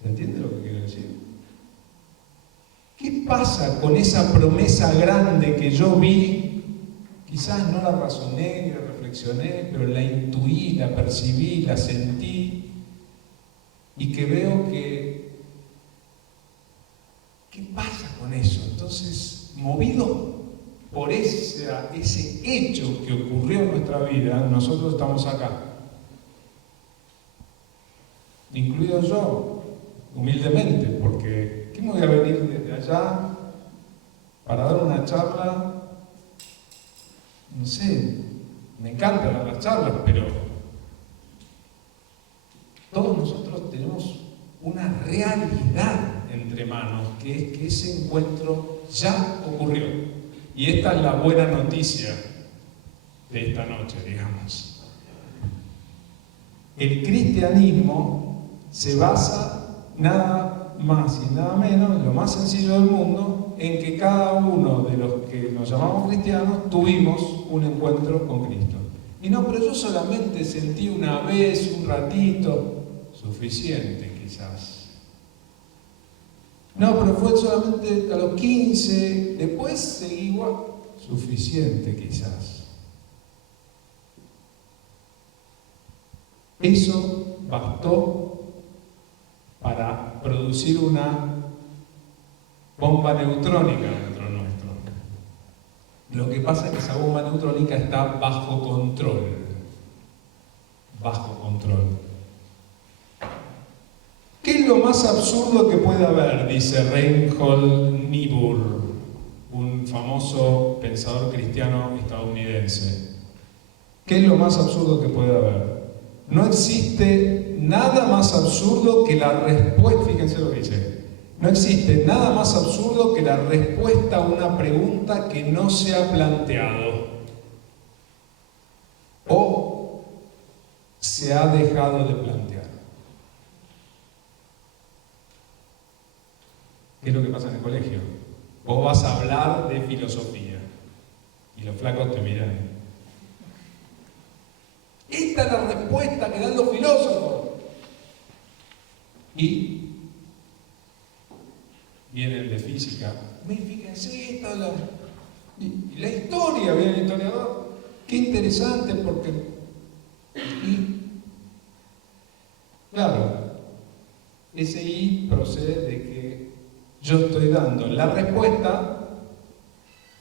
¿Se entiende lo que quiero decir? ¿Qué pasa con esa promesa grande que yo vi? Quizás no la razoné ni la reflexioné, pero la intuí, la percibí, la sentí, y que veo que ¿qué pasa con eso? Entonces, movido por ese hecho que ocurrió en nuestra vida, nosotros estamos acá, incluido yo, humildemente, porque ¿qué me voy a venir desde allá para dar una charla? No sé, me encantan dar las charlas, pero todos nosotros tenemos una realidad entre manos, que es que ese encuentro ya ocurrió. Y esta es la buena noticia de esta noche, digamos. El cristianismo se basa nada más y nada menos, lo más sencillo del mundo, en que cada uno de los que nos llamamos cristianos tuvimos un encuentro con Cristo. Y no, pero yo solamente sentí una vez, un ratito, suficiente quizás. No, pero fue solamente a los 15, después seguí igual, suficiente quizás. Eso bastó para producir una bomba neutrónica dentro nuestro. Lo que pasa es que esa bomba neutrónica está bajo control. Bajo control. ¿Qué es lo más absurdo que puede haber? Dice Reinhold Niebuhr, un famoso pensador cristiano estadounidense. ¿Qué es lo más absurdo que puede haber? No existe nada más absurdo que la respuesta, fíjense lo que dice, no existe nada más absurdo que la respuesta a una pregunta que no se ha planteado o se ha dejado de plantear. ¿Qué es lo que pasa en el colegio? Vos vas a hablar de filosofía y los flacos te miran. Esta es la respuesta que dan los filósofos. Y viene el de física. Fíjense, esta y la historia, viene el historiador. Qué interesante porque... Y, claro, ese I procede de que yo estoy dando la respuesta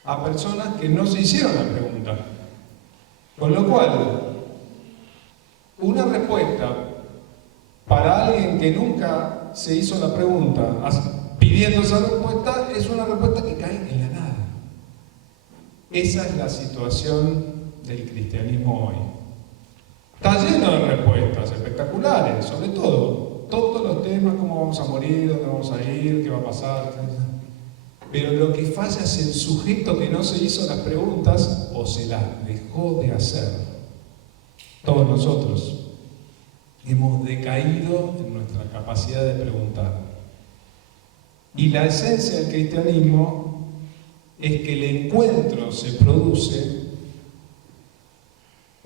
a personas que no se hicieron la pregunta. Con lo cual, una respuesta para alguien que nunca se hizo la pregunta, pidiendo esa respuesta, es una respuesta que cae en la nada. Esa es la situación del cristianismo hoy. Está lleno de respuestas espectaculares, sobre todo. Todos los temas, cómo vamos a morir, dónde vamos a ir, qué va a pasar. Pero lo que falla es el sujeto que no se hizo las preguntas o se las dejó de hacer. Todos nosotros hemos decaído en nuestra capacidad de preguntar. Y la esencia del cristianismo es que el encuentro se produce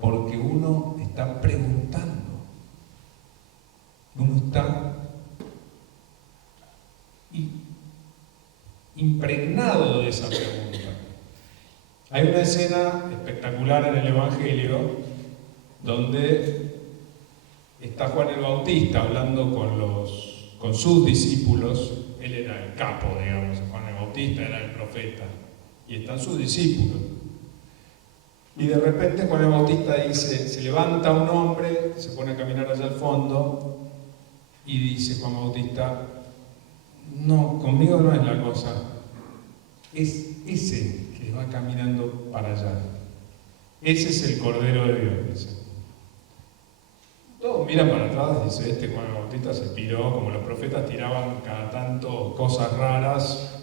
porque uno está preguntando. Uno está impregnado de esa pregunta. Hay una escena espectacular en el Evangelio donde está Juan el Bautista hablando con sus discípulos. Él era el capo, digamos, Juan el Bautista era el profeta, y están sus discípulos. Y de repente Juan el Bautista dice, se levanta un hombre, se pone a caminar allá al fondo, y dice Juan Bautista, no, conmigo no es la cosa, es ese que va caminando para allá. Ese es el Cordero de Dios, dice. Todos miran para atrás, dice, este Juan Bautista se piró, como los profetas tiraban cada tanto cosas raras,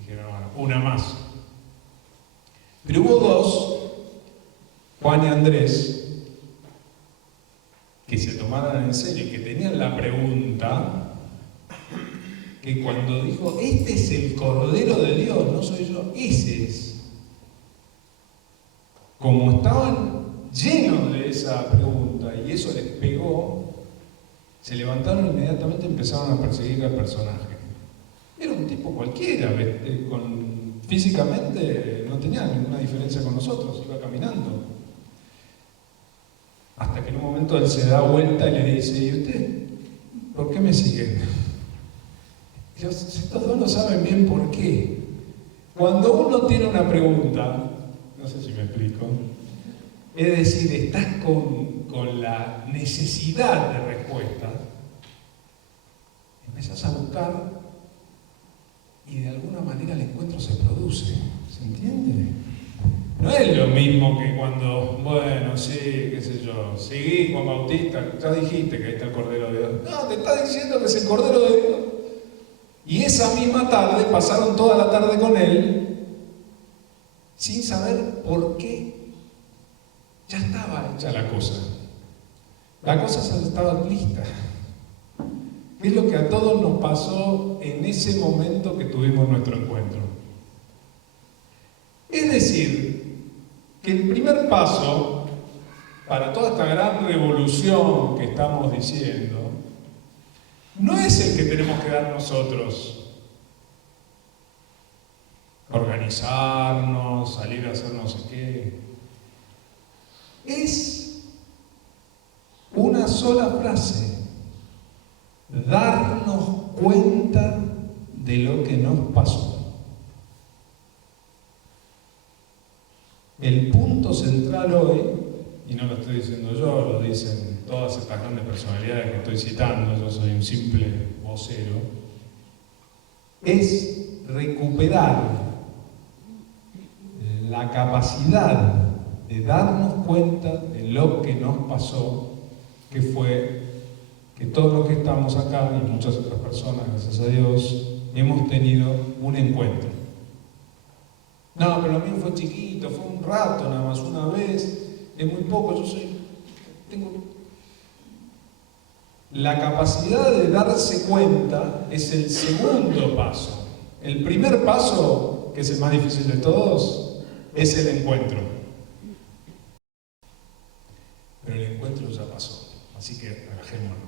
dijeron, bueno, una más. Pero hubo dos, Juan y Andrés, que se tomaran en serio y que tenían la pregunta, que cuando dijo, este es el Cordero de Dios, no soy yo, ese es. como estaban llenos de esa pregunta y eso les pegó, se levantaron inmediatamente y empezaron a perseguir al personaje. Era un tipo cualquiera, físicamente no tenía ninguna diferencia con nosotros, iba caminando. Hasta que en un momento él se da vuelta y le dice: ¿y usted? ¿Por qué me siguen? Estos dos no saben bien por qué. Cuando uno tiene una pregunta, no sé si me explico, es decir, estás con la necesidad de respuesta, empiezas a buscar y de alguna manera el encuentro se produce. ¿Se entiende? No es lo mismo que cuando, bueno, sí, qué sé yo, seguí Juan Bautista, ya dijiste que ahí está el Cordero de Dios. No, te está diciendo que es el Cordero de Dios. Y esa misma tarde pasaron toda la tarde con él sin saber por qué. Ya estaba hecha la cosa. La cosa se estaba lista. ¿Qué es lo que a todos nos pasó en ese momento que tuvimos nuestro encuentro? Es decir, que el primer paso para toda esta gran revolución que estamos diciendo no es el que tenemos que dar nosotros. Organizarnos, salir a hacer no sé qué. Es una sola frase: darnos cuenta de lo que nos pasó. El punto central hoy, y no lo estoy diciendo yo, lo dicen todas estas grandes personalidades que estoy citando, yo soy un simple vocero, es recuperar la capacidad de darnos cuenta de lo que nos pasó, que fue que todos los que estamos acá y muchas otras personas, gracias a Dios, hemos tenido un encuentro. No, pero lo mío fue chiquito, fue un rato nada más, una vez, es muy poco, tengo... La capacidad de darse cuenta es el segundo paso. El primer paso, que es el más difícil de todos, es el encuentro. Pero el encuentro ya pasó, así que relajémonos.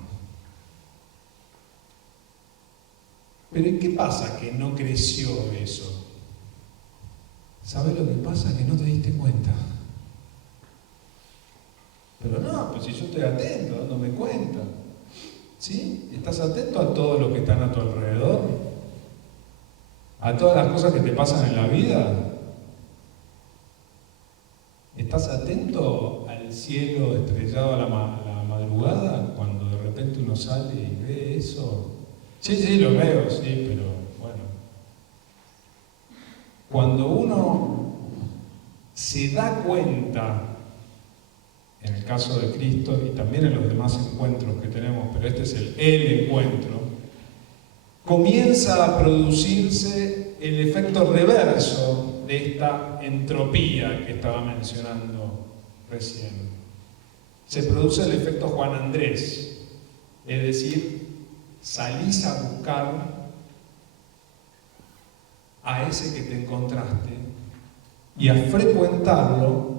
Pero ¿y qué pasa que no creció eso? ¿Sabes lo que pasa? Que no te diste cuenta. Pero no, pues si yo estoy atento, dándome cuenta. ¿Sí? ¿Estás atento a todo lo que están a tu alrededor? ¿A todas las cosas que te pasan en la vida? ¿Estás atento al cielo estrellado a la madrugada cuando de repente uno sale y ve eso? Sí, lo veo, sí, pero bueno. Cuando uno se da cuenta, en el caso de Cristo y también en los demás encuentros que tenemos, pero este es el encuentro, comienza a producirse el efecto reverso de esta entropía que estaba mencionando recién. Se produce el efecto Juan Andrés, es decir, salís a buscar a ese que te encontraste y a frecuentarlo,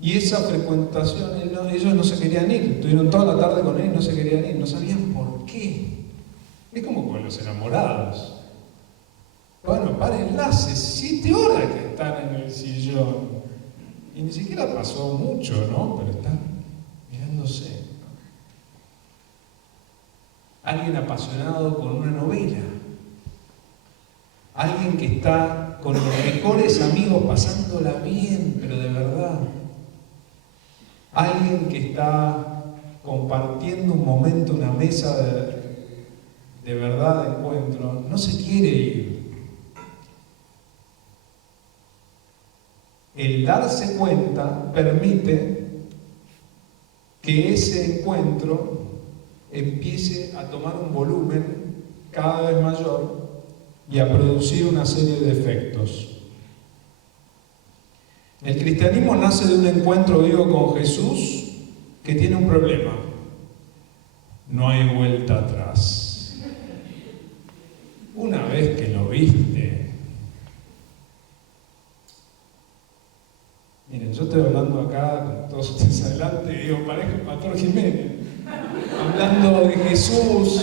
y esa frecuentación, ellos no se querían ir, estuvieron toda la tarde con él y no se querían ir, no sabían por qué. Es como con los enamorados. Bueno, párenla, hace 7 horas que están en el sillón y ni siquiera pasó mucho, ¿no? Pero están mirándose. Alguien apasionado con una novela. Alguien que está con los mejores amigos pasándola bien, pero de verdad. Alguien que está compartiendo un momento, una mesa de verdad, de encuentro, no se quiere ir. El darse cuenta permite que ese encuentro empiece a tomar un volumen cada vez mayor y a producir una serie de efectos. El cristianismo nace de un encuentro vivo con Jesús que tiene un problema. No hay vuelta atrás. Una vez que lo viste, miren, yo estoy hablando acá con todos ustedes adelante y digo, parezco el Pastor Jiménez, hablando de Jesús.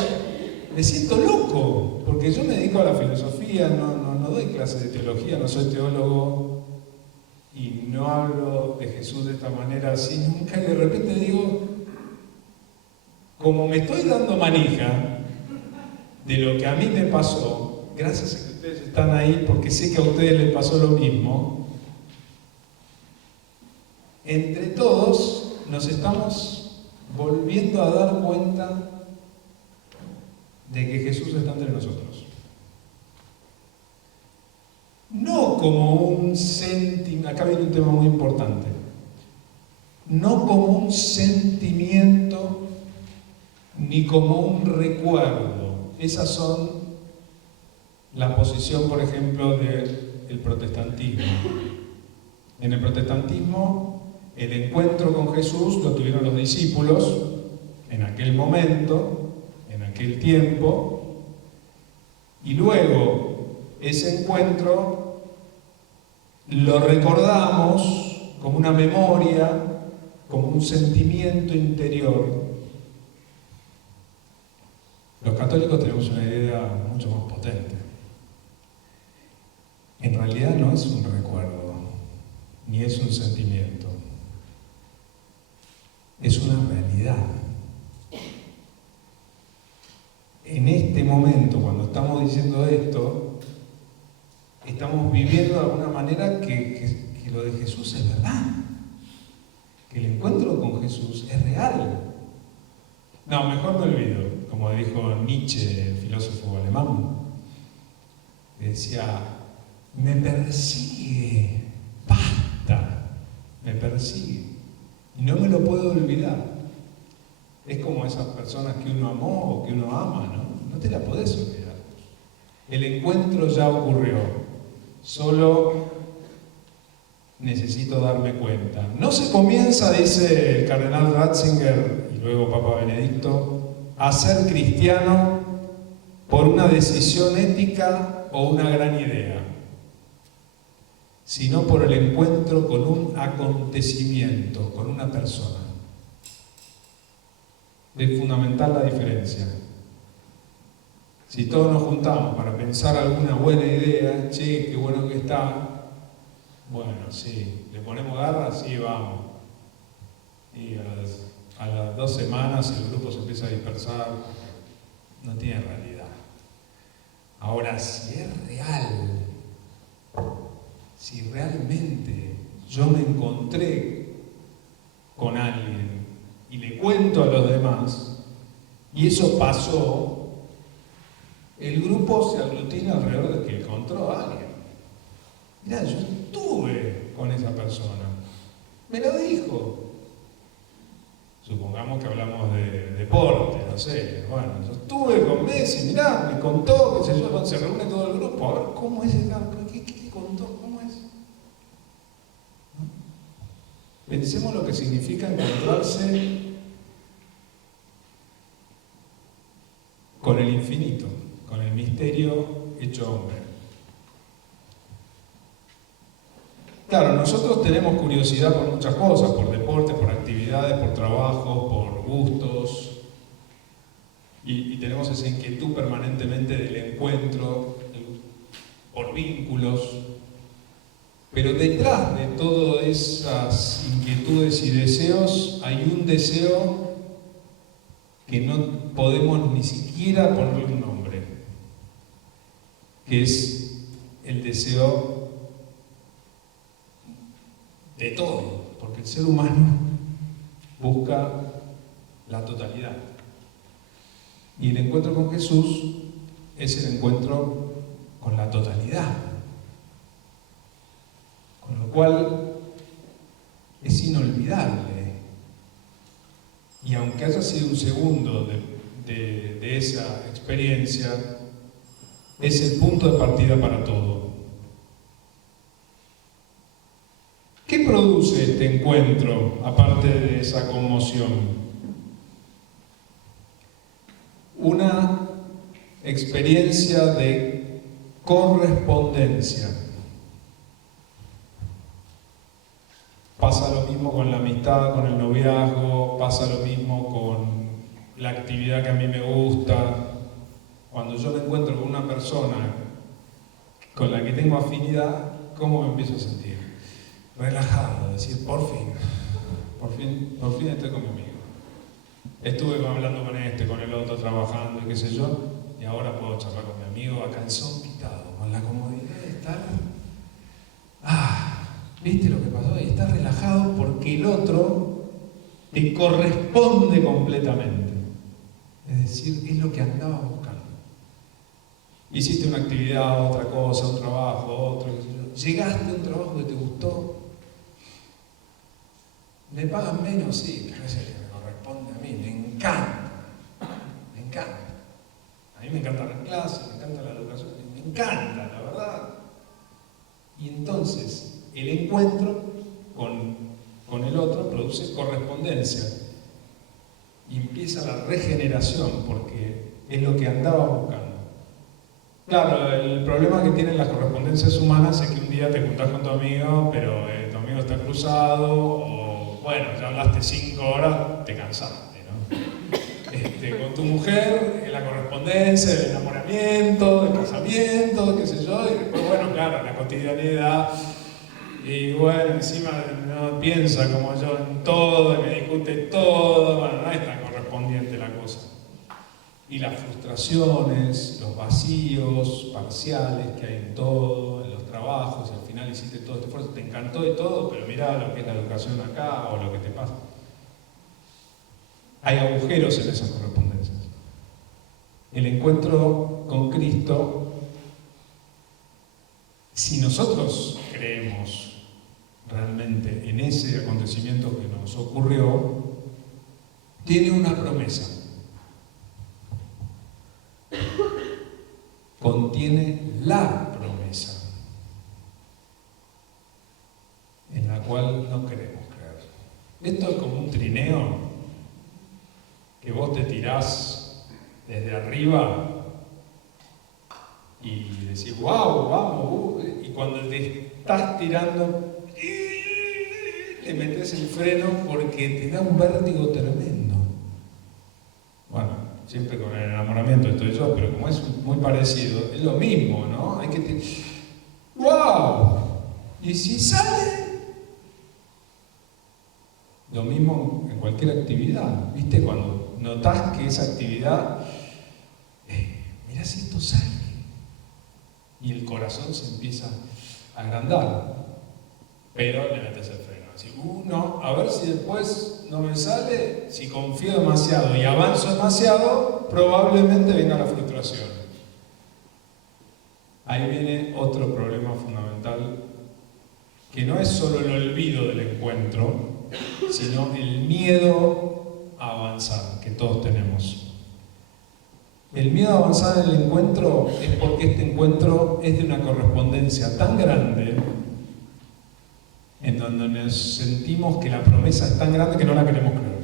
Me siento loco, porque yo me dedico a la filosofía, no doy clases de teología, no soy teólogo y no hablo de Jesús de esta manera así nunca, y de repente digo, como me estoy dando manija de lo que a mí me pasó, gracias a que ustedes están ahí, porque sé que a ustedes les pasó lo mismo, entre todos nos estamos volviendo a dar cuenta de que Jesús está entre nosotros. No como un sentimiento, acá viene un tema muy importante, no como un sentimiento ni como un recuerdo. Esas son la posición, por ejemplo, del protestantismo. En el protestantismo, el encuentro con Jesús lo tuvieron los discípulos en aquel momento, en aquel tiempo, y luego ese encuentro lo recordamos como una memoria, como un sentimiento interior. Los católicos tenemos una idea mucho más potente. En realidad no es un recuerdo, ni es un sentimiento, es una realidad. En este momento, cuando estamos diciendo esto, estamos viviendo de alguna manera que lo de Jesús es verdad, que el encuentro con Jesús es real. No, mejor me olvido, como dijo Nietzsche, el filósofo alemán, que decía, me persigue, basta, me persigue, y no me lo puedo olvidar. Es como esas personas que uno amó o que uno ama, ¿no? No te la podés olvidar. El encuentro ya ocurrió, solo necesito darme cuenta. No se comienza, dice el cardenal Ratzinger y luego Papa Benedicto, a ser cristiano por una decisión ética o una gran idea, sino por el encuentro con un acontecimiento, con una persona. Es fundamental la diferencia. Si todos nos juntamos para pensar alguna buena idea, che, qué bueno que está, bueno, sí, ¿le ponemos garra? Sí, vamos. Y a las 2 semanas el grupo se empieza a dispersar, no tiene realidad. Ahora, si es real, si realmente yo me encontré con alguien y le cuento a los demás, y eso pasó, el grupo se aglutina alrededor de que encontró a alguien. Mirá, yo estuve con esa persona, me lo dijo. Supongamos que hablamos de deporte, no sé. Bueno, yo estuve con Messi, mirá, me contó, qué sé yo, se reúne todo el grupo, a ver cómo es el campo, ¿qué te contó? ¿Cómo es? ¿No? Pensemos lo que significa encontrarse con el infinito, con el misterio hecho hombre. Claro, nosotros tenemos curiosidad por muchas cosas, por deporte, por actividades, por trabajo, por gustos, y tenemos esa inquietud permanentemente del encuentro, por vínculos, pero detrás de todas esas inquietudes y deseos hay un deseo que no podemos ni siquiera ponerle un nombre, que es el deseo de todo, porque el ser humano busca la totalidad. Y el encuentro con Jesús es el encuentro con la totalidad. Con lo cual es inolvidable. Y aunque haya sido un segundo de esa experiencia, es el punto de partida para todo. ¿Qué produce este encuentro, aparte de esa conmoción? Una experiencia de correspondencia. Pasa mismo con la amistad, con el noviazgo, pasa lo mismo con la actividad que a mí me gusta. Cuando yo me encuentro con una persona con la que tengo afinidad, ¿cómo me empiezo a sentir? Relajado, decir, por fin estoy con mi amigo. Estuve hablando con este, con el otro, trabajando y qué sé yo, y ahora puedo charlar con mi amigo a calzón quitado, con la comodidad de estar... ¿Viste lo que pasó? Y estás relajado porque el otro te corresponde completamente. Es decir, es lo que andabas buscando. Hiciste una actividad, otra cosa, un trabajo, otro, qué sé yo. Llegaste a un trabajo que te gustó. ¿Me pagan menos? Sí, pero es el que me corresponde a mí. Me encanta. Me encanta. A mí me encantan las clases, me encanta la educación, me encanta, la verdad. Y entonces, el encuentro con el otro produce correspondencia. Y empieza la regeneración, porque es lo que andaba buscando. Claro, el problema que tienen las correspondencias humanas es que un día te juntás con tu amigo, pero tu amigo está cruzado, o bueno, ya hablaste 5 horas, te cansaste, ¿no? Con tu mujer, la correspondencia, el enamoramiento, el casamiento, qué sé yo, y después, bueno, claro, la cotidianidad, y bueno, encima no piensa como yo en todo, y me discute todo, bueno, no es tan correspondiente la cosa. Y las frustraciones, los vacíos parciales que hay en todo, en los trabajos, y al final hiciste todo este esfuerzo, te encantó y todo, pero mirá lo que es la educación acá o lo que te pasa. Hay agujeros en esas correspondencias. El encuentro con Cristo, si nosotros creemos realmente en ese acontecimiento que nos ocurrió, tiene una promesa. Contiene la promesa en la cual no queremos creer. Esto es como un trineo que vos te tirás desde arriba y decís, wow, vamos, y cuando te estás tirando le metes el freno porque te da un vértigo tremendo. Bueno, siempre con el enamoramiento estoy yo, pero como es muy parecido, es lo mismo, ¿no? Hay que... ¡Wow! ¿Y si sale? Lo mismo en cualquier actividad, ¿viste? Cuando notás que esa actividad, mirá si esto sale. Y el corazón se empieza a agrandar, pero le metes el freno. Así, no, a ver si después no me sale, si confío demasiado y avanzo demasiado, probablemente venga la frustración. Ahí viene otro problema fundamental, que no es solo el olvido del encuentro, sino el miedo a avanzar que todos tenemos. El miedo a avanzar en el encuentro es porque este encuentro es de una correspondencia tan grande en donde nos sentimos que la promesa es tan grande que no la queremos creer.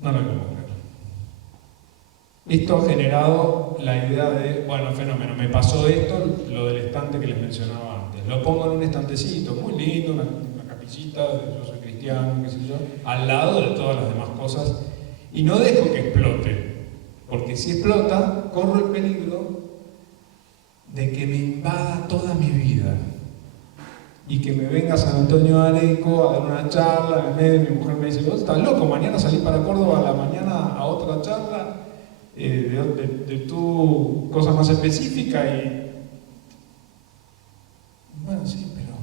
No la queremos creer. Esto ha generado la idea de, bueno, fenómeno, me pasó esto, lo del estante que les mencionaba antes. Lo pongo en un estantecito, muy lindo, una capillita, yo soy cristiano, qué sé yo, al lado de todas las demás cosas, y no dejo que explote, porque si explota, corro el peligro de que me invada toda mi vida. Y que me venga a San Antonio de Areco a dar una charla, en medio mi mujer me dice, vos estás loco, mañana salís para Córdoba a la mañana a otra charla de tu cosa más específica y... Bueno, sí, pero...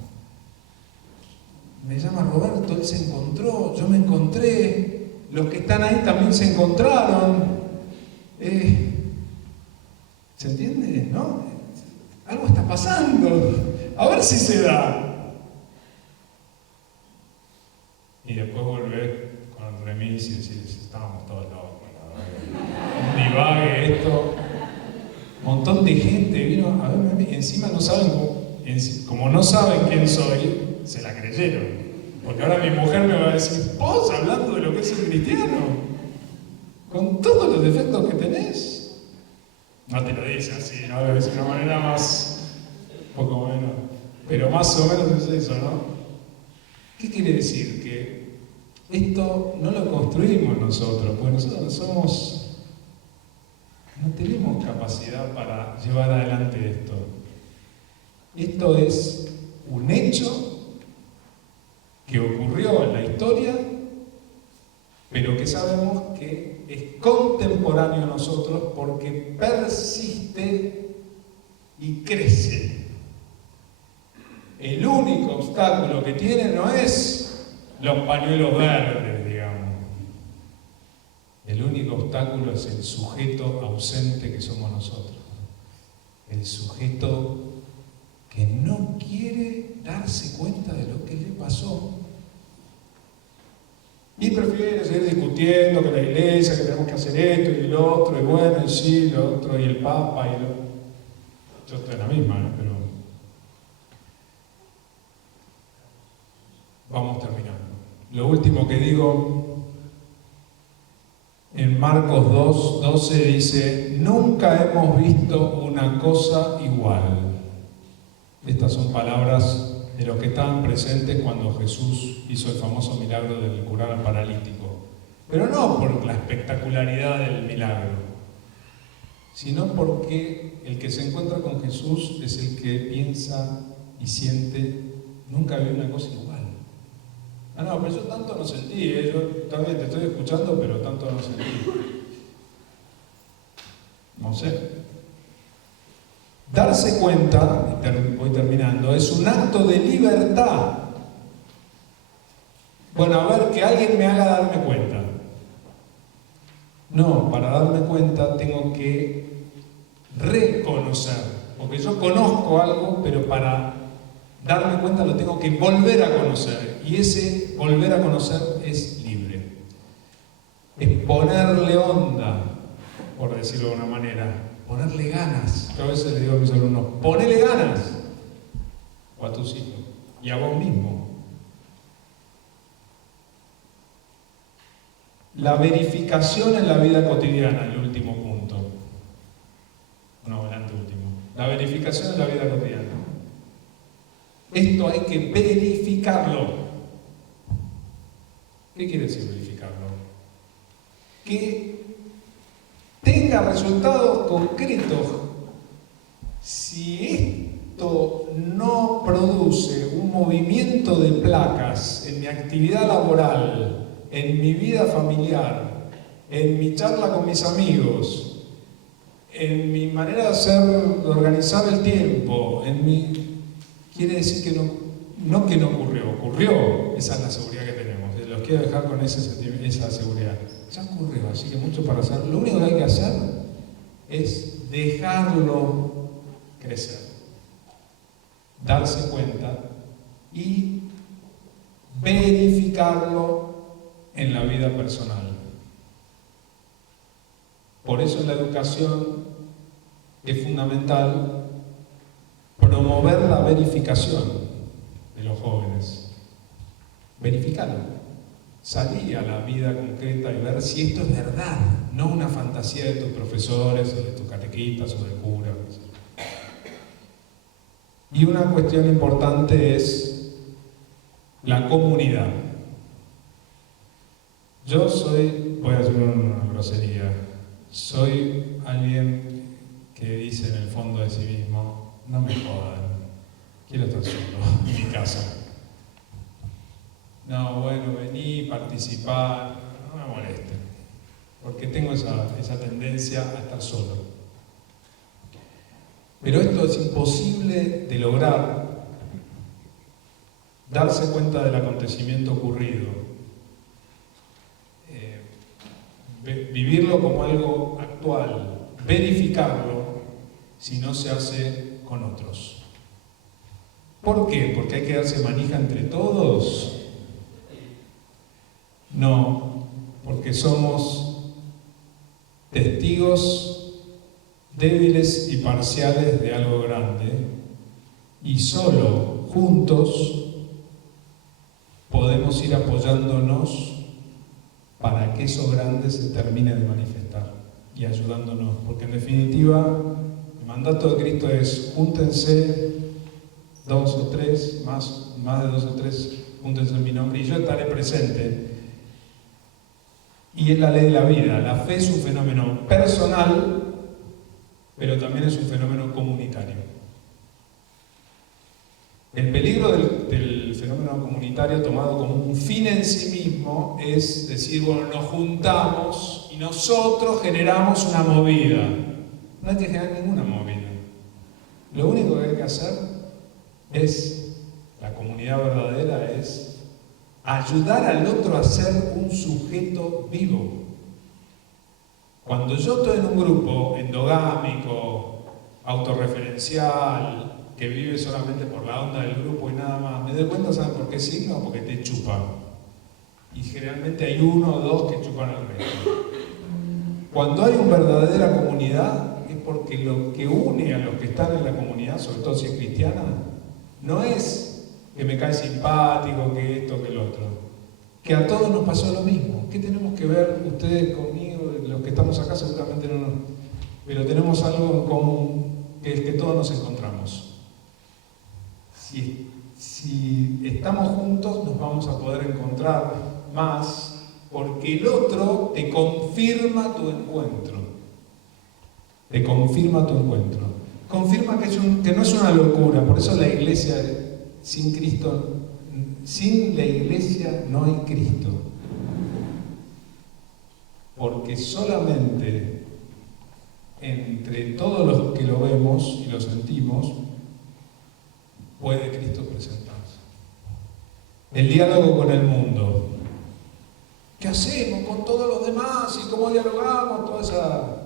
Me llama Roberto, él se encontró, yo me encontré, los que están ahí también se encontraron. ¿Se entiende? ¿No? Algo está pasando, a ver si se da. Y después volver con el remis y decir, estábamos todos locos, un divague esto. Un montón de gente vino a verme a mí, encima no saben como no saben quién soy, se la creyeron. Porque ahora mi mujer me va a decir, vos hablando de lo que es el cristiano, con todos los defectos que tenés. No te lo dice así, ¿no? Debe ser una manera más, poco menos, pero más o menos es eso, ¿no? ¿Qué quiere decir? Que esto no lo construimos nosotros, porque nosotros no tenemos capacidad para llevar adelante esto. Esto es un hecho que ocurrió en la historia, pero que sabemos que es contemporáneo a nosotros porque persiste y crece. El único obstáculo que tiene no es los pañuelos verdes, digamos. El único obstáculo es el sujeto ausente que somos nosotros. El sujeto que no quiere darse cuenta de lo que le pasó. Y prefiere seguir discutiendo que la iglesia, que tenemos que hacer esto y lo otro, y bueno, y sí, lo otro, y el Papa, y lo... Yo estoy en la misma, pero... Vamos terminando. Lo último que digo, en Marcos 2:12 dice, nunca hemos visto una cosa igual. Estas son palabras de los que estaban presentes cuando Jesús hizo el famoso milagro de curar al paralítico. Pero no por la espectacularidad del milagro, sino porque el que se encuentra con Jesús es el que piensa y siente, nunca vi una cosa igual. Ah, no, pero yo tanto no sentí, yo también te estoy escuchando, pero tanto no sentí. No sé. Darse cuenta, voy terminando, es un acto de libertad. Bueno, a ver, que alguien me haga darme cuenta. No, para darme cuenta tengo que reconocer, porque yo conozco algo, pero para darme cuenta lo tengo que volver a conocer, y ese volver a conocer es libre. Es ponerle onda, por decirlo de una manera, ponerle ganas. Yo a veces le digo a mis alumnos, ponele ganas, o a tus hijos, y a vos mismo. La verificación en la vida cotidiana, el último punto. No, el anteúltimo. La verificación en la vida cotidiana. Esto hay que verificarlo. ¿Qué quiere decir verificarlo? Que tenga resultados concretos. Si esto no produce un movimiento de placas en mi actividad laboral, en mi vida familiar, en mi charla con mis amigos, en mi manera de organizar el tiempo, quiere decir que no que no ocurrió. Esa es la seguridad que tenemos. Los quiero dejar con esa seguridad. Ya ocurrió, así que mucho para hacer. Lo único que hay que hacer es dejarlo crecer, darse cuenta y verificarlo en la vida personal. Por eso en la educación es fundamental promover la verificación de los jóvenes. Verificarlo. Salir a la vida concreta y ver si esto es verdad, no una fantasía de tus profesores o de tus catequistas o del cura. Y una cuestión importante es la comunidad. Yo voy a hacer una grosería, soy alguien que dice en el fondo de sí mismo, no me jodan, quiero estar solo en mi casa. No, bueno, vení, participar, no me molesten, porque tengo esa tendencia a estar solo. Pero esto es imposible de lograr, darse cuenta del acontecimiento ocurrido, vivirlo como algo actual, verificarlo, si no se hace con otros. ¿Por qué? ¿Porque hay que darse manija entre todos? No, porque somos testigos débiles y parciales de algo grande, y solo juntos podemos ir apoyándonos para que eso grande se termine de manifestar y ayudándonos, porque en definitiva el mandato de Cristo es: júntense 2 o 3, más de 2 o 3, júntense en mi nombre y yo estaré presente. Y es la ley de la vida. La fe es un fenómeno personal, pero también es un fenómeno comunitario. El peligro del fenómeno comunitario tomado como un fin en sí mismo es decir, bueno, nos juntamos y nosotros generamos una movida. No hay que generar ninguna movida. Lo único que hay que hacer es, la comunidad verdadera es ayudar al otro a ser un sujeto vivo. Cuando yo estoy en un grupo endogámico, autorreferencial, que vive solamente por la onda del grupo y nada más, me doy cuenta, ¿saben por qué signo? Porque te chupan. Y generalmente hay uno o dos que chupan al resto. Cuando hay una verdadera comunidad, es porque lo que une a los que están en la comunidad, sobre todo si es cristiana, no es que me cae simpático, que esto, que el otro. Que a todos nos pasó lo mismo. ¿Qué tenemos que ver ustedes conmigo? Los que estamos acá seguramente no, pero tenemos algo en común, que es que todos nos encontramos. Si estamos juntos nos vamos a poder encontrar más, porque el otro te confirma tu encuentro. Te confirma tu encuentro. Confirma que no es una locura. Por eso la iglesia sin Cristo, sin la iglesia no hay Cristo. Porque solamente entre todos los que lo vemos y lo sentimos, puede Cristo presentarse. El diálogo con el mundo. ¿Qué hacemos con todos los demás y cómo dialogamos? Toda esa...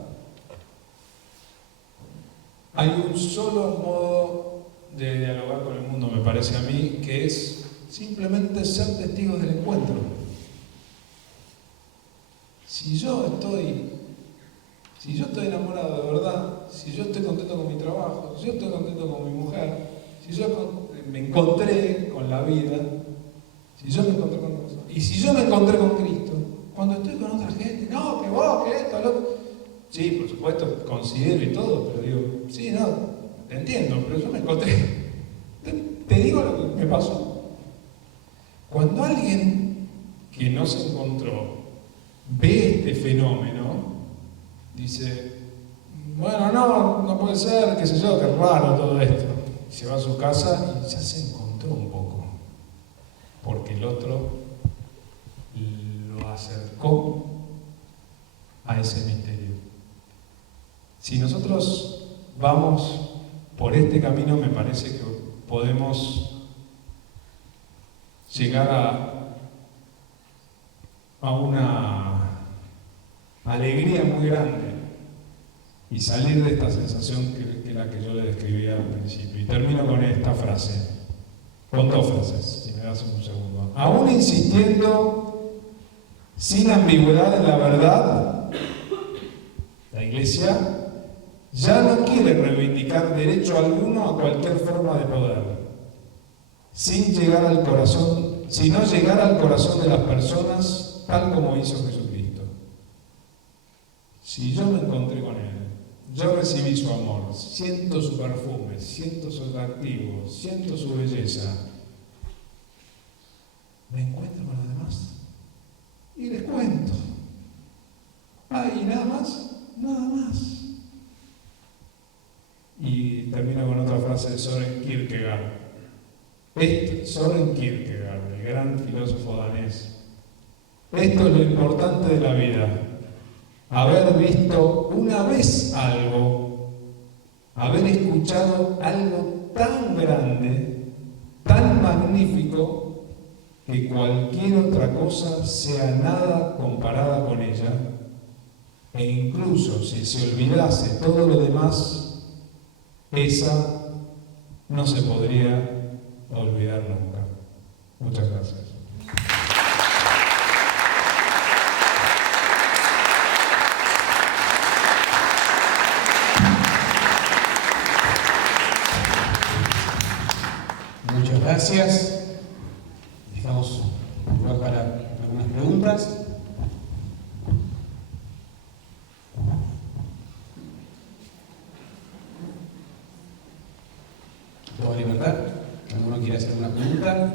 Hay un solo modo de dialogar con el mundo, me parece a mí, que es simplemente ser testigos del encuentro. Si yo estoy enamorado de verdad, si yo estoy contento con mi trabajo, si yo estoy contento con mi mujer, si yo me encontré con la vida, si yo me encontré con Dios, y si yo me encontré con Cristo, cuando estoy con otra gente, no, que vos, que esto, lo otro. Sí, por supuesto, considero y todo, pero digo, sí, no, te entiendo, pero yo me encontré. Te digo lo que me pasó. Cuando alguien que no se encontró ve este fenómeno, dice, bueno, no puede ser, qué sé yo, qué raro todo esto. Se va a su casa y ya se encontró un poco, porque el otro lo acercó a ese misterio. Si nosotros vamos por este camino, me parece que podemos llegar a una alegría muy grande y salir de esta sensación que la que yo le describía al principio. Y termino con esta frase, con dos frases, si me das un segundo. Aún insistiendo sin ambigüedad en la verdad, la Iglesia ya no quiere reivindicar derecho alguno a cualquier forma de poder, sin llegar al corazón, sino llegar al corazón de las personas, tal como hizo Jesucristo. Si yo me encontré con Él, yo recibí su amor, siento su perfume, siento su atractivo, siento su belleza, me encuentro con los demás y les cuento. ¿Y nada más? Nada más. Y termino con otra frase de Søren Kierkegaard. Søren Kierkegaard, el gran filósofo danés. Esto es lo importante de la vida. Haber visto una vez algo, haber escuchado algo tan grande, tan magnífico, que cualquier otra cosa sea nada comparada con ella, e incluso si se olvidase todo lo demás, esa no se podría olvidar nunca. Muchas gracias. Muchas gracias. Dejamos lugar para algunas preguntas. Toda libertad. ¿Alguno quiere hacer una pregunta?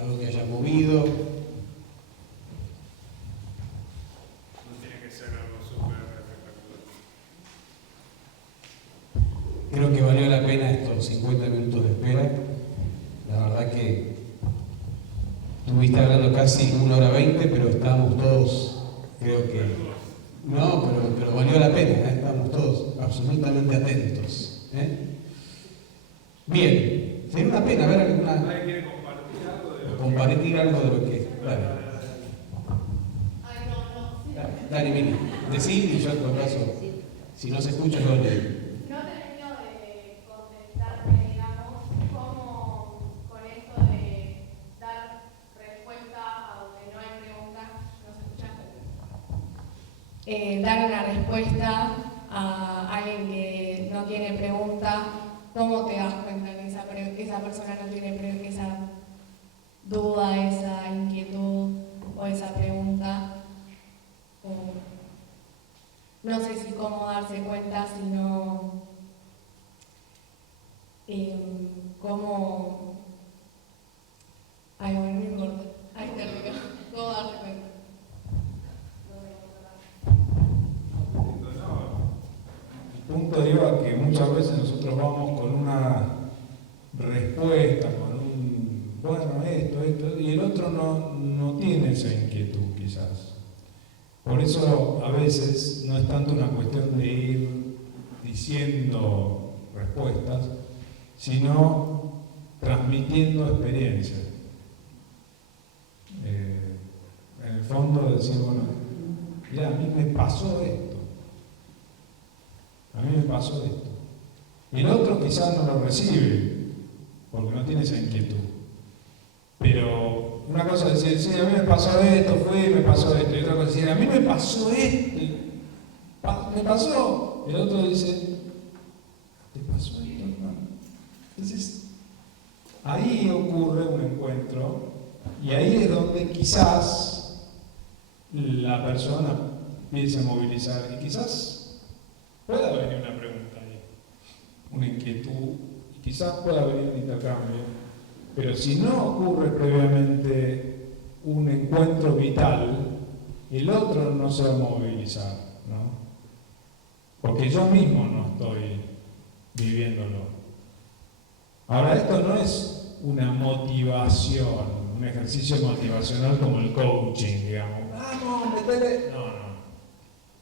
Algo que haya movido. Creo que valió la pena estos 50 minutos de espera. La verdad que estuviste hablando casi 1 hora 20, pero estábamos todos, creo que... No, pero valió la pena, ¿eh? Estamos todos absolutamente atentos. Bien, sería una pena ver alguna... ¿Nadie quiere compartir algo de lo que... Compartir algo de lo que... Dale. Dale, Mili. Decí y yo en todo caso, si no se escucha, yo le digo. No termino de contestarme, digamos, cómo con esto de dar respuesta a donde no hay preguntas, ¿no se escucha? Dar una respuesta a alguien que no tiene pregunta, ¿cómo te das cuenta que esa persona no tiene esa duda, esa inquietud o esa pregunta? No sé si cómo darse cuenta, sino cómo... Ay, bueno, no importa. Ahí termino. ¿Cómo darse cuenta? El punto iba que muchas veces nosotros vamos con una respuesta, con un, bueno, esto, y el otro no tiene esa inquietud quizás. Por eso a veces no es tanto una cuestión de ir diciendo respuestas, sino transmitiendo experiencias. En el fondo decir, bueno, mira, a mí me pasó esto. A mí me pasó esto. Y el otro quizás no lo recibe, porque no tiene esa inquietud. Pero una cosa es decir, sí, a mí me pasó esto, me pasó esto. Y otra cosa es decir, a mí me pasó esto, me pasó. Y el otro dice, ¿te pasó esto, hermano? Entonces, ahí ocurre un encuentro, y ahí es donde quizás la persona empieza a movilizar, y quizás pueda venir una pregunta ahí, una inquietud, y quizás pueda venir un intercambio. Pero si no ocurre previamente un encuentro vital, el otro no se va a movilizar, ¿no? Porque yo mismo no estoy viviéndolo. Ahora, esto no es una motivación, un ejercicio motivacional como el coaching, digamos. ¡Vamos, metele! No.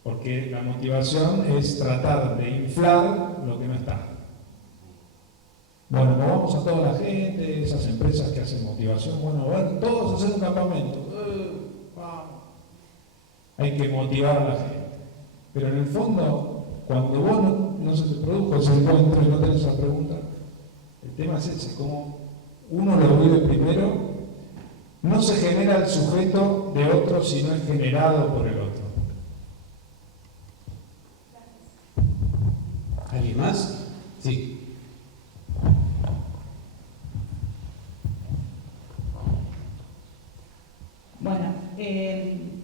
Porque la motivación es tratar de inflar lo que no está. Bueno, movamos a toda la gente, esas empresas que hacen motivación, bueno, todos hacen un campamento. Vamos. Hay que motivar a la gente. Pero en el fondo, cuando vos no se te produjo ese encuentro y no tenés esa pregunta, el tema es ese, como uno lo vive primero, no se genera el sujeto de otro, sino es generado por el otro. ¿Alguien más? Sí. Bueno,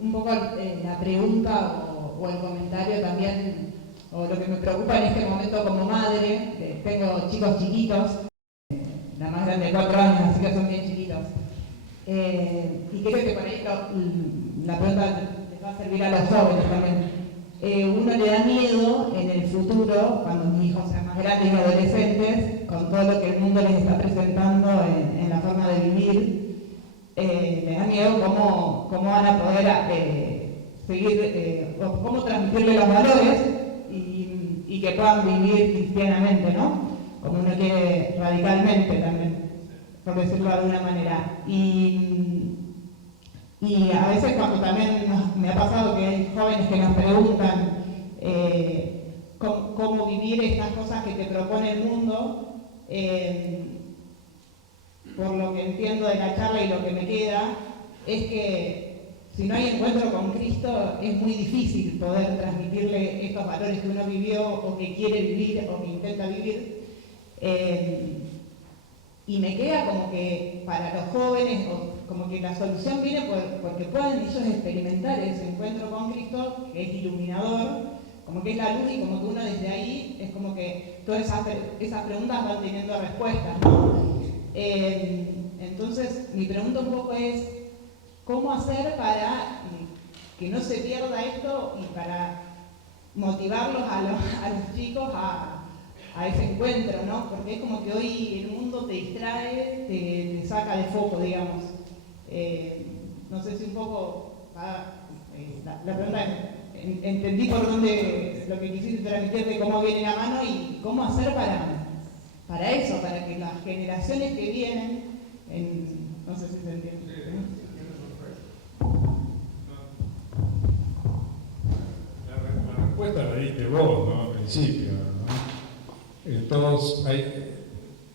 un poco la pregunta o el comentario también, o lo que me preocupa en este momento como madre, tengo chicos chiquitos, la más grande de 4 años, así que son bien chiquitos. Y creo que por ahí la pregunta les va a servir a los jóvenes también. Uno le da miedo en el futuro, cuando mis hijos sean más grandes y adolescentes, con todo lo que el mundo les está presentando en la forma de vivir. Les da miedo cómo van a poder seguir, cómo transmitirle los valores y que puedan vivir cristianamente, ¿no? Como uno quiere radicalmente también, por decirlo de alguna manera. Y a veces cuando también me ha pasado que hay jóvenes que nos preguntan cómo vivir estas cosas que te propone el mundo, por lo que entiendo de la charla y lo que me queda, es que si no hay encuentro con Cristo es muy difícil poder transmitirle estos valores que uno vivió o que quiere vivir o que intenta vivir. Y me queda como que para los jóvenes, como que la solución viene porque puedan ellos experimentar ese encuentro con Cristo, que es iluminador, como que es la luz y como que uno desde ahí es como que todas esas preguntas van teniendo respuestas, ¿no? Entonces, mi pregunta un poco es, ¿cómo hacer para que no se pierda esto y para motivarlos a los chicos a ese encuentro, ¿no? Porque es como que hoy el mundo te distrae, te saca de foco, digamos. No sé si un poco, la pregunta es, entendí por dónde lo que quisiste transmitir de cómo viene la mano y cómo hacer para eso, para que las generaciones que vienen, no sé si se entiende. La respuesta la diste vos, ¿no? Al principio, ¿no? Todos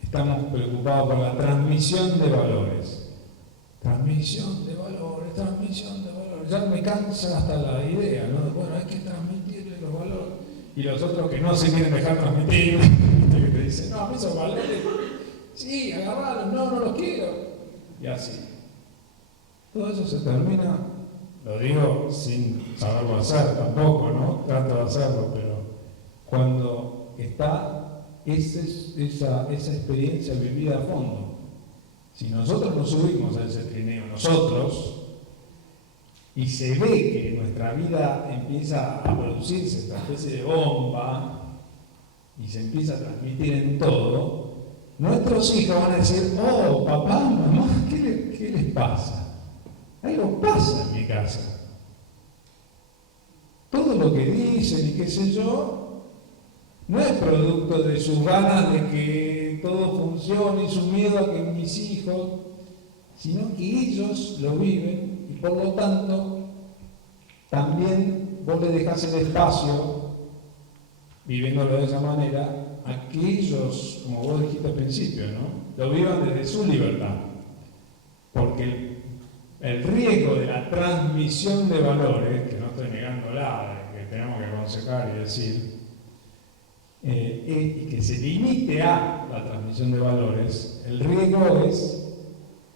estamos preocupados por la transmisión de valores. Transmisión de valores, transmisión de valores. Ya me cansa hasta la idea, ¿no? Bueno, hay que transmitirle los valores. Y los otros que no se quieren dejar transmitir, que te dicen, no, esos valores, sí, agarralos, no los quiero. Y así. Todo eso se termina, lo digo sin saberlo hacer tampoco, ¿no? Trato de hacerlo, pero cuando está esa experiencia vivida a fondo. Si nosotros nos subimos a ese trineo, nosotros, y se ve que nuestra vida empieza a producirse esta especie de bomba y se empieza a transmitir en todo, nuestros hijos van a decir, oh, papá, mamá, ¿qué les pasa? Algo pasa en mi casa. Todo lo que dicen y qué sé yo, no es producto de sus ganas de que todo funcione y su miedo a que mis hijos, sino que ellos lo viven y por lo tanto también vos le dejás el espacio, viviéndolo de esa manera, a que ellos, como vos dijiste al principio, ¿no? Lo vivan desde su libertad. Porque el riesgo de la transmisión de valores, que no estoy negándola, que tenemos que aconsejar y decir, y que se limite a la transmisión de valores, el riesgo es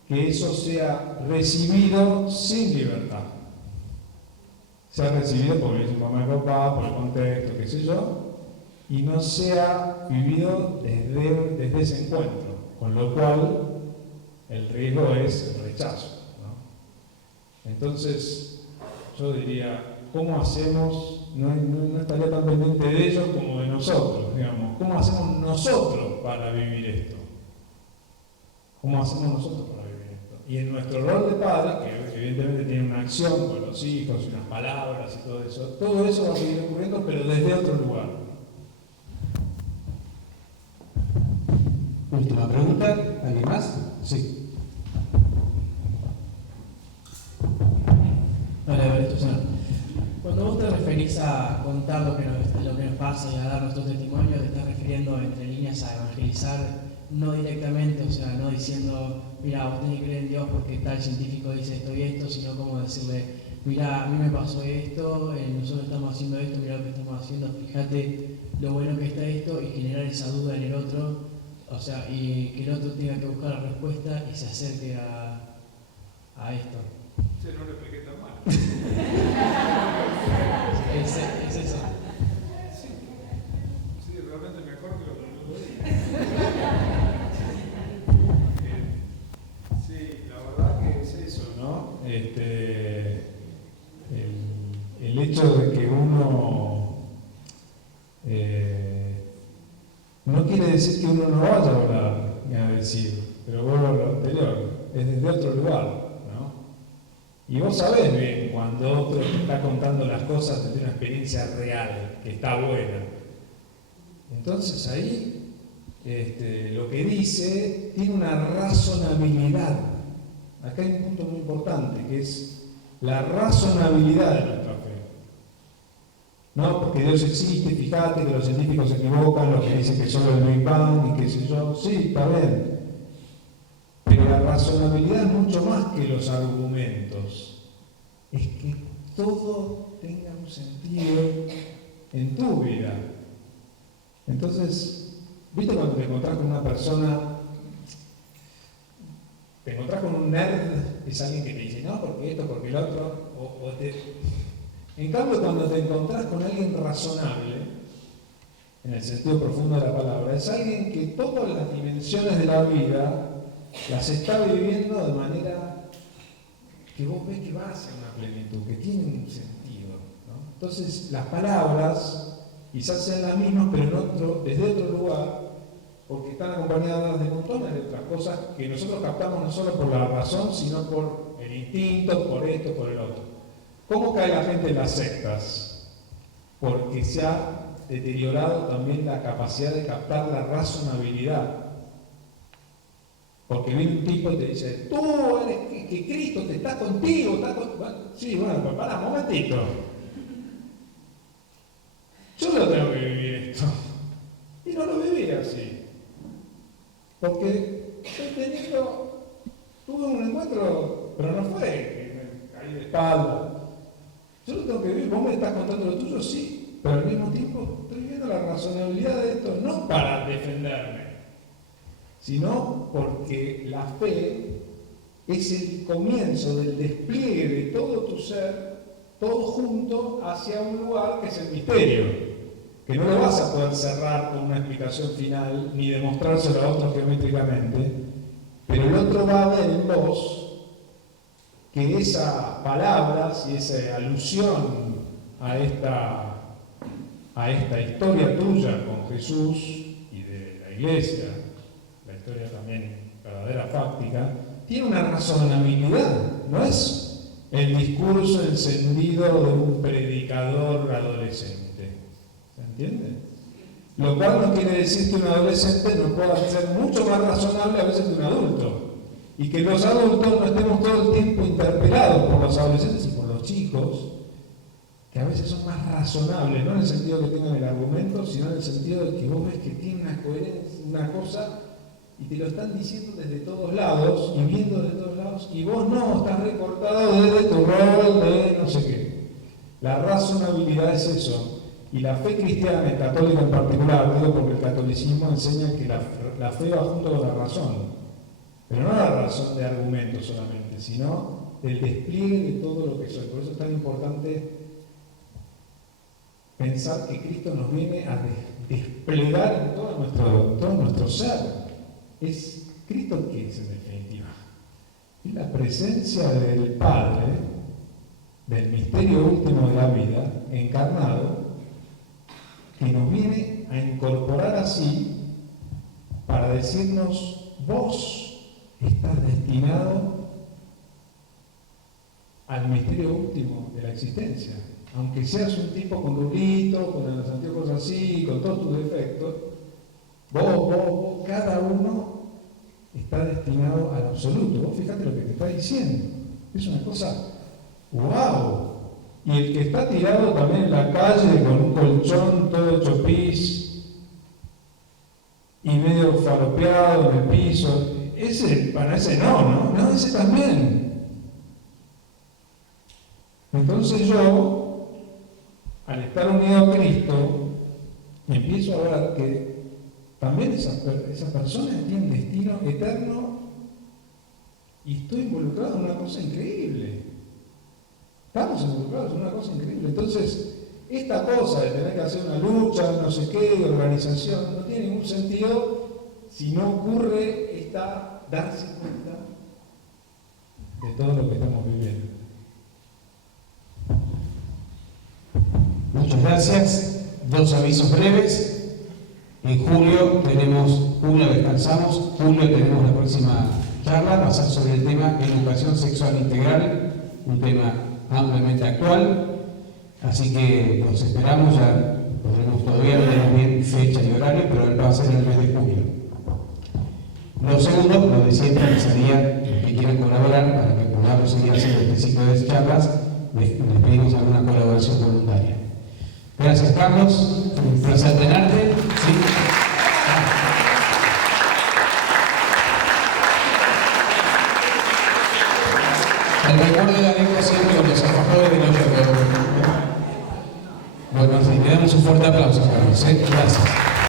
que eso sea recibido sin libertad. Sea recibido por el mamá y papá, por el contexto, qué sé yo, y no sea vivido desde ese encuentro, con lo cual el riesgo es el rechazo, ¿no? Entonces, yo diría, ¿cómo hacemos? No estaría tan pendiente de ellos como de nosotros, digamos. ¿Cómo hacemos nosotros para vivir esto? ¿Cómo hacemos nosotros para vivir esto? Y en nuestro rol de padre, que evidentemente tiene una acción con los hijos, unas palabras y todo eso va a seguir ocurriendo, pero desde otro lugar. Última pregunta, ¿alguien más? Sí. Hola, Alberto. Cuando vos te referís a contar lo que nos pasa y a dar nuestro testimonio, te estás refiriendo entre líneas a evangelizar, no directamente, o sea, no diciendo, mira, vos tenés que creer en Dios porque tal científico dice esto y esto, sino como decirle, mira, a mí me pasó esto, nosotros estamos haciendo esto, mira lo que estamos haciendo, fíjate lo bueno que está esto, y generar esa duda en el otro, o sea, y que el otro tenga que buscar la respuesta y se acerque a esto. Sí, no lo expliqué tan mal. Es eso. Sí, realmente mejor que lo que sí, la verdad que es eso, ¿no? El hecho de que uno no quiere decir que uno no vaya a hablar ni a decir, pero vuelvo a lo anterior, es desde otro lugar, ¿no? Y vos sabés bien cuando otro te está contando las cosas desde una experiencia real, que está buena. Entonces ahí lo que dice tiene una razonabilidad. Acá hay un punto muy importante, que es la razonabilidad de nuestra fe. No, porque Dios existe, fíjate que los científicos se equivocan, los que dicen que solo el Big Bang y qué sé yo, sí, está bien. Pero la razonabilidad es mucho más que los argumentos. Es que todo tenga un sentido en tu vida. Entonces, ¿viste cuando te encontrás con una persona, te encontrás con un nerd, es alguien que te dice, no, porque esto, porque el otro, En cambio, cuando te encontrás con alguien razonable, en el sentido profundo de la palabra, es alguien que todas las dimensiones de la vida las está viviendo de manera que vos ves que va hacia una plenitud, que tiene un sentido, ¿no? Entonces, las palabras quizás sean las mismas, pero desde otro lugar, porque están acompañadas de montones de otras cosas que nosotros captamos no solo por la razón, sino por el instinto, por esto, por el otro. ¿Cómo cae la gente en las sectas? Porque se ha deteriorado también la capacidad de captar la razonabilidad. Porque viene un tipo y te dice, tú eres que Cristo te está contigo, bueno, sí, bueno, pero pará, un momentito. Yo no tengo que vivir esto. Y no lo viví así. Porque tuve un encuentro, pero no fue que me caí de espalda. Yo lo tengo que vivir, vos me estás contando lo tuyo, sí, pero al mismo tiempo estoy viendo la razonabilidad de esto, no para defenderme, sino porque la fe es el comienzo del despliegue de todo tu ser, todo junto hacia un lugar que es el misterio, que no lo vas a poder cerrar con una explicación final ni demostrárselo a otros geométricamente, pero el otro va a ver en vos que esas palabras y esa alusión a esta historia tuya con Jesús y de la iglesia, la historia también verdadera, fáctica, tiene una razonabilidad, no es el discurso encendido de un predicador adolescente. ¿Se entiende? Lo cual no quiere decir que un adolescente no pueda ser mucho más razonable a veces que un adulto. Y que los adultos no estemos todo el tiempo interpelados por los adolescentes y por los chicos, que a veces son más razonables, no en el sentido que tengan el argumento, sino en el sentido de que vos ves que tiene una coherencia, una cosa, y te lo están diciendo desde todos lados, y viendo desde todos lados, y vos no, estás recortado desde tu rol de no sé qué. La razonabilidad es eso. Y la fe cristiana, y católica en particular, digo porque el catolicismo enseña que la fe va junto con la razón. Pero no la razón de argumentos solamente, sino del despliegue de todo lo que soy. Por eso es tan importante pensar que Cristo nos viene a desplegar en todo nuestro ser. Es Cristo que es en definitiva. Es la presencia del Padre, del misterio último de la vida, encarnado, que nos viene a incorporar así para decirnos, vos estás destinado al misterio último de la existencia. Aunque seas un tipo con rulito, con los anteojos así, con todos tus defectos, vos, cada uno está destinado al absoluto. Vos fíjate lo que te está diciendo. Es una cosa, ¡wow! Y el que está tirado también en la calle con un colchón todo hecho pis y medio falopeado en el piso, para ese no, ese también. Entonces yo, al estar unido a Cristo, empiezo a ver que también esa persona tiene un destino eterno y estoy involucrado en una cosa increíble. Estamos involucrados en una cosa increíble. Entonces, esta cosa de tener que hacer una lucha, no sé qué, de organización, no tiene ningún sentido si no ocurre darse cuenta de todo lo que estamos viviendo. Muchas gracias. 2 avisos breves. En julio descansamos. Julio tenemos la próxima charla, va a ser sobre el tema educación sexual integral, un tema ampliamente actual. Así que los esperamos, todavía no tenemos bien fecha y horario, pero va a ser en el mes de julio. Lo segundo, lo de siempre, sería que quieran colaborar para que podamos seguir haciendo este ciclo de charlas, les pedimos alguna colaboración voluntaria. Gracias, Carlos. Un placer tenerte. ¿Sí? El recuerdo de la lengua siempre con los alfajores de los Bueno, le damos un fuerte aplauso, Carlos. Gracias.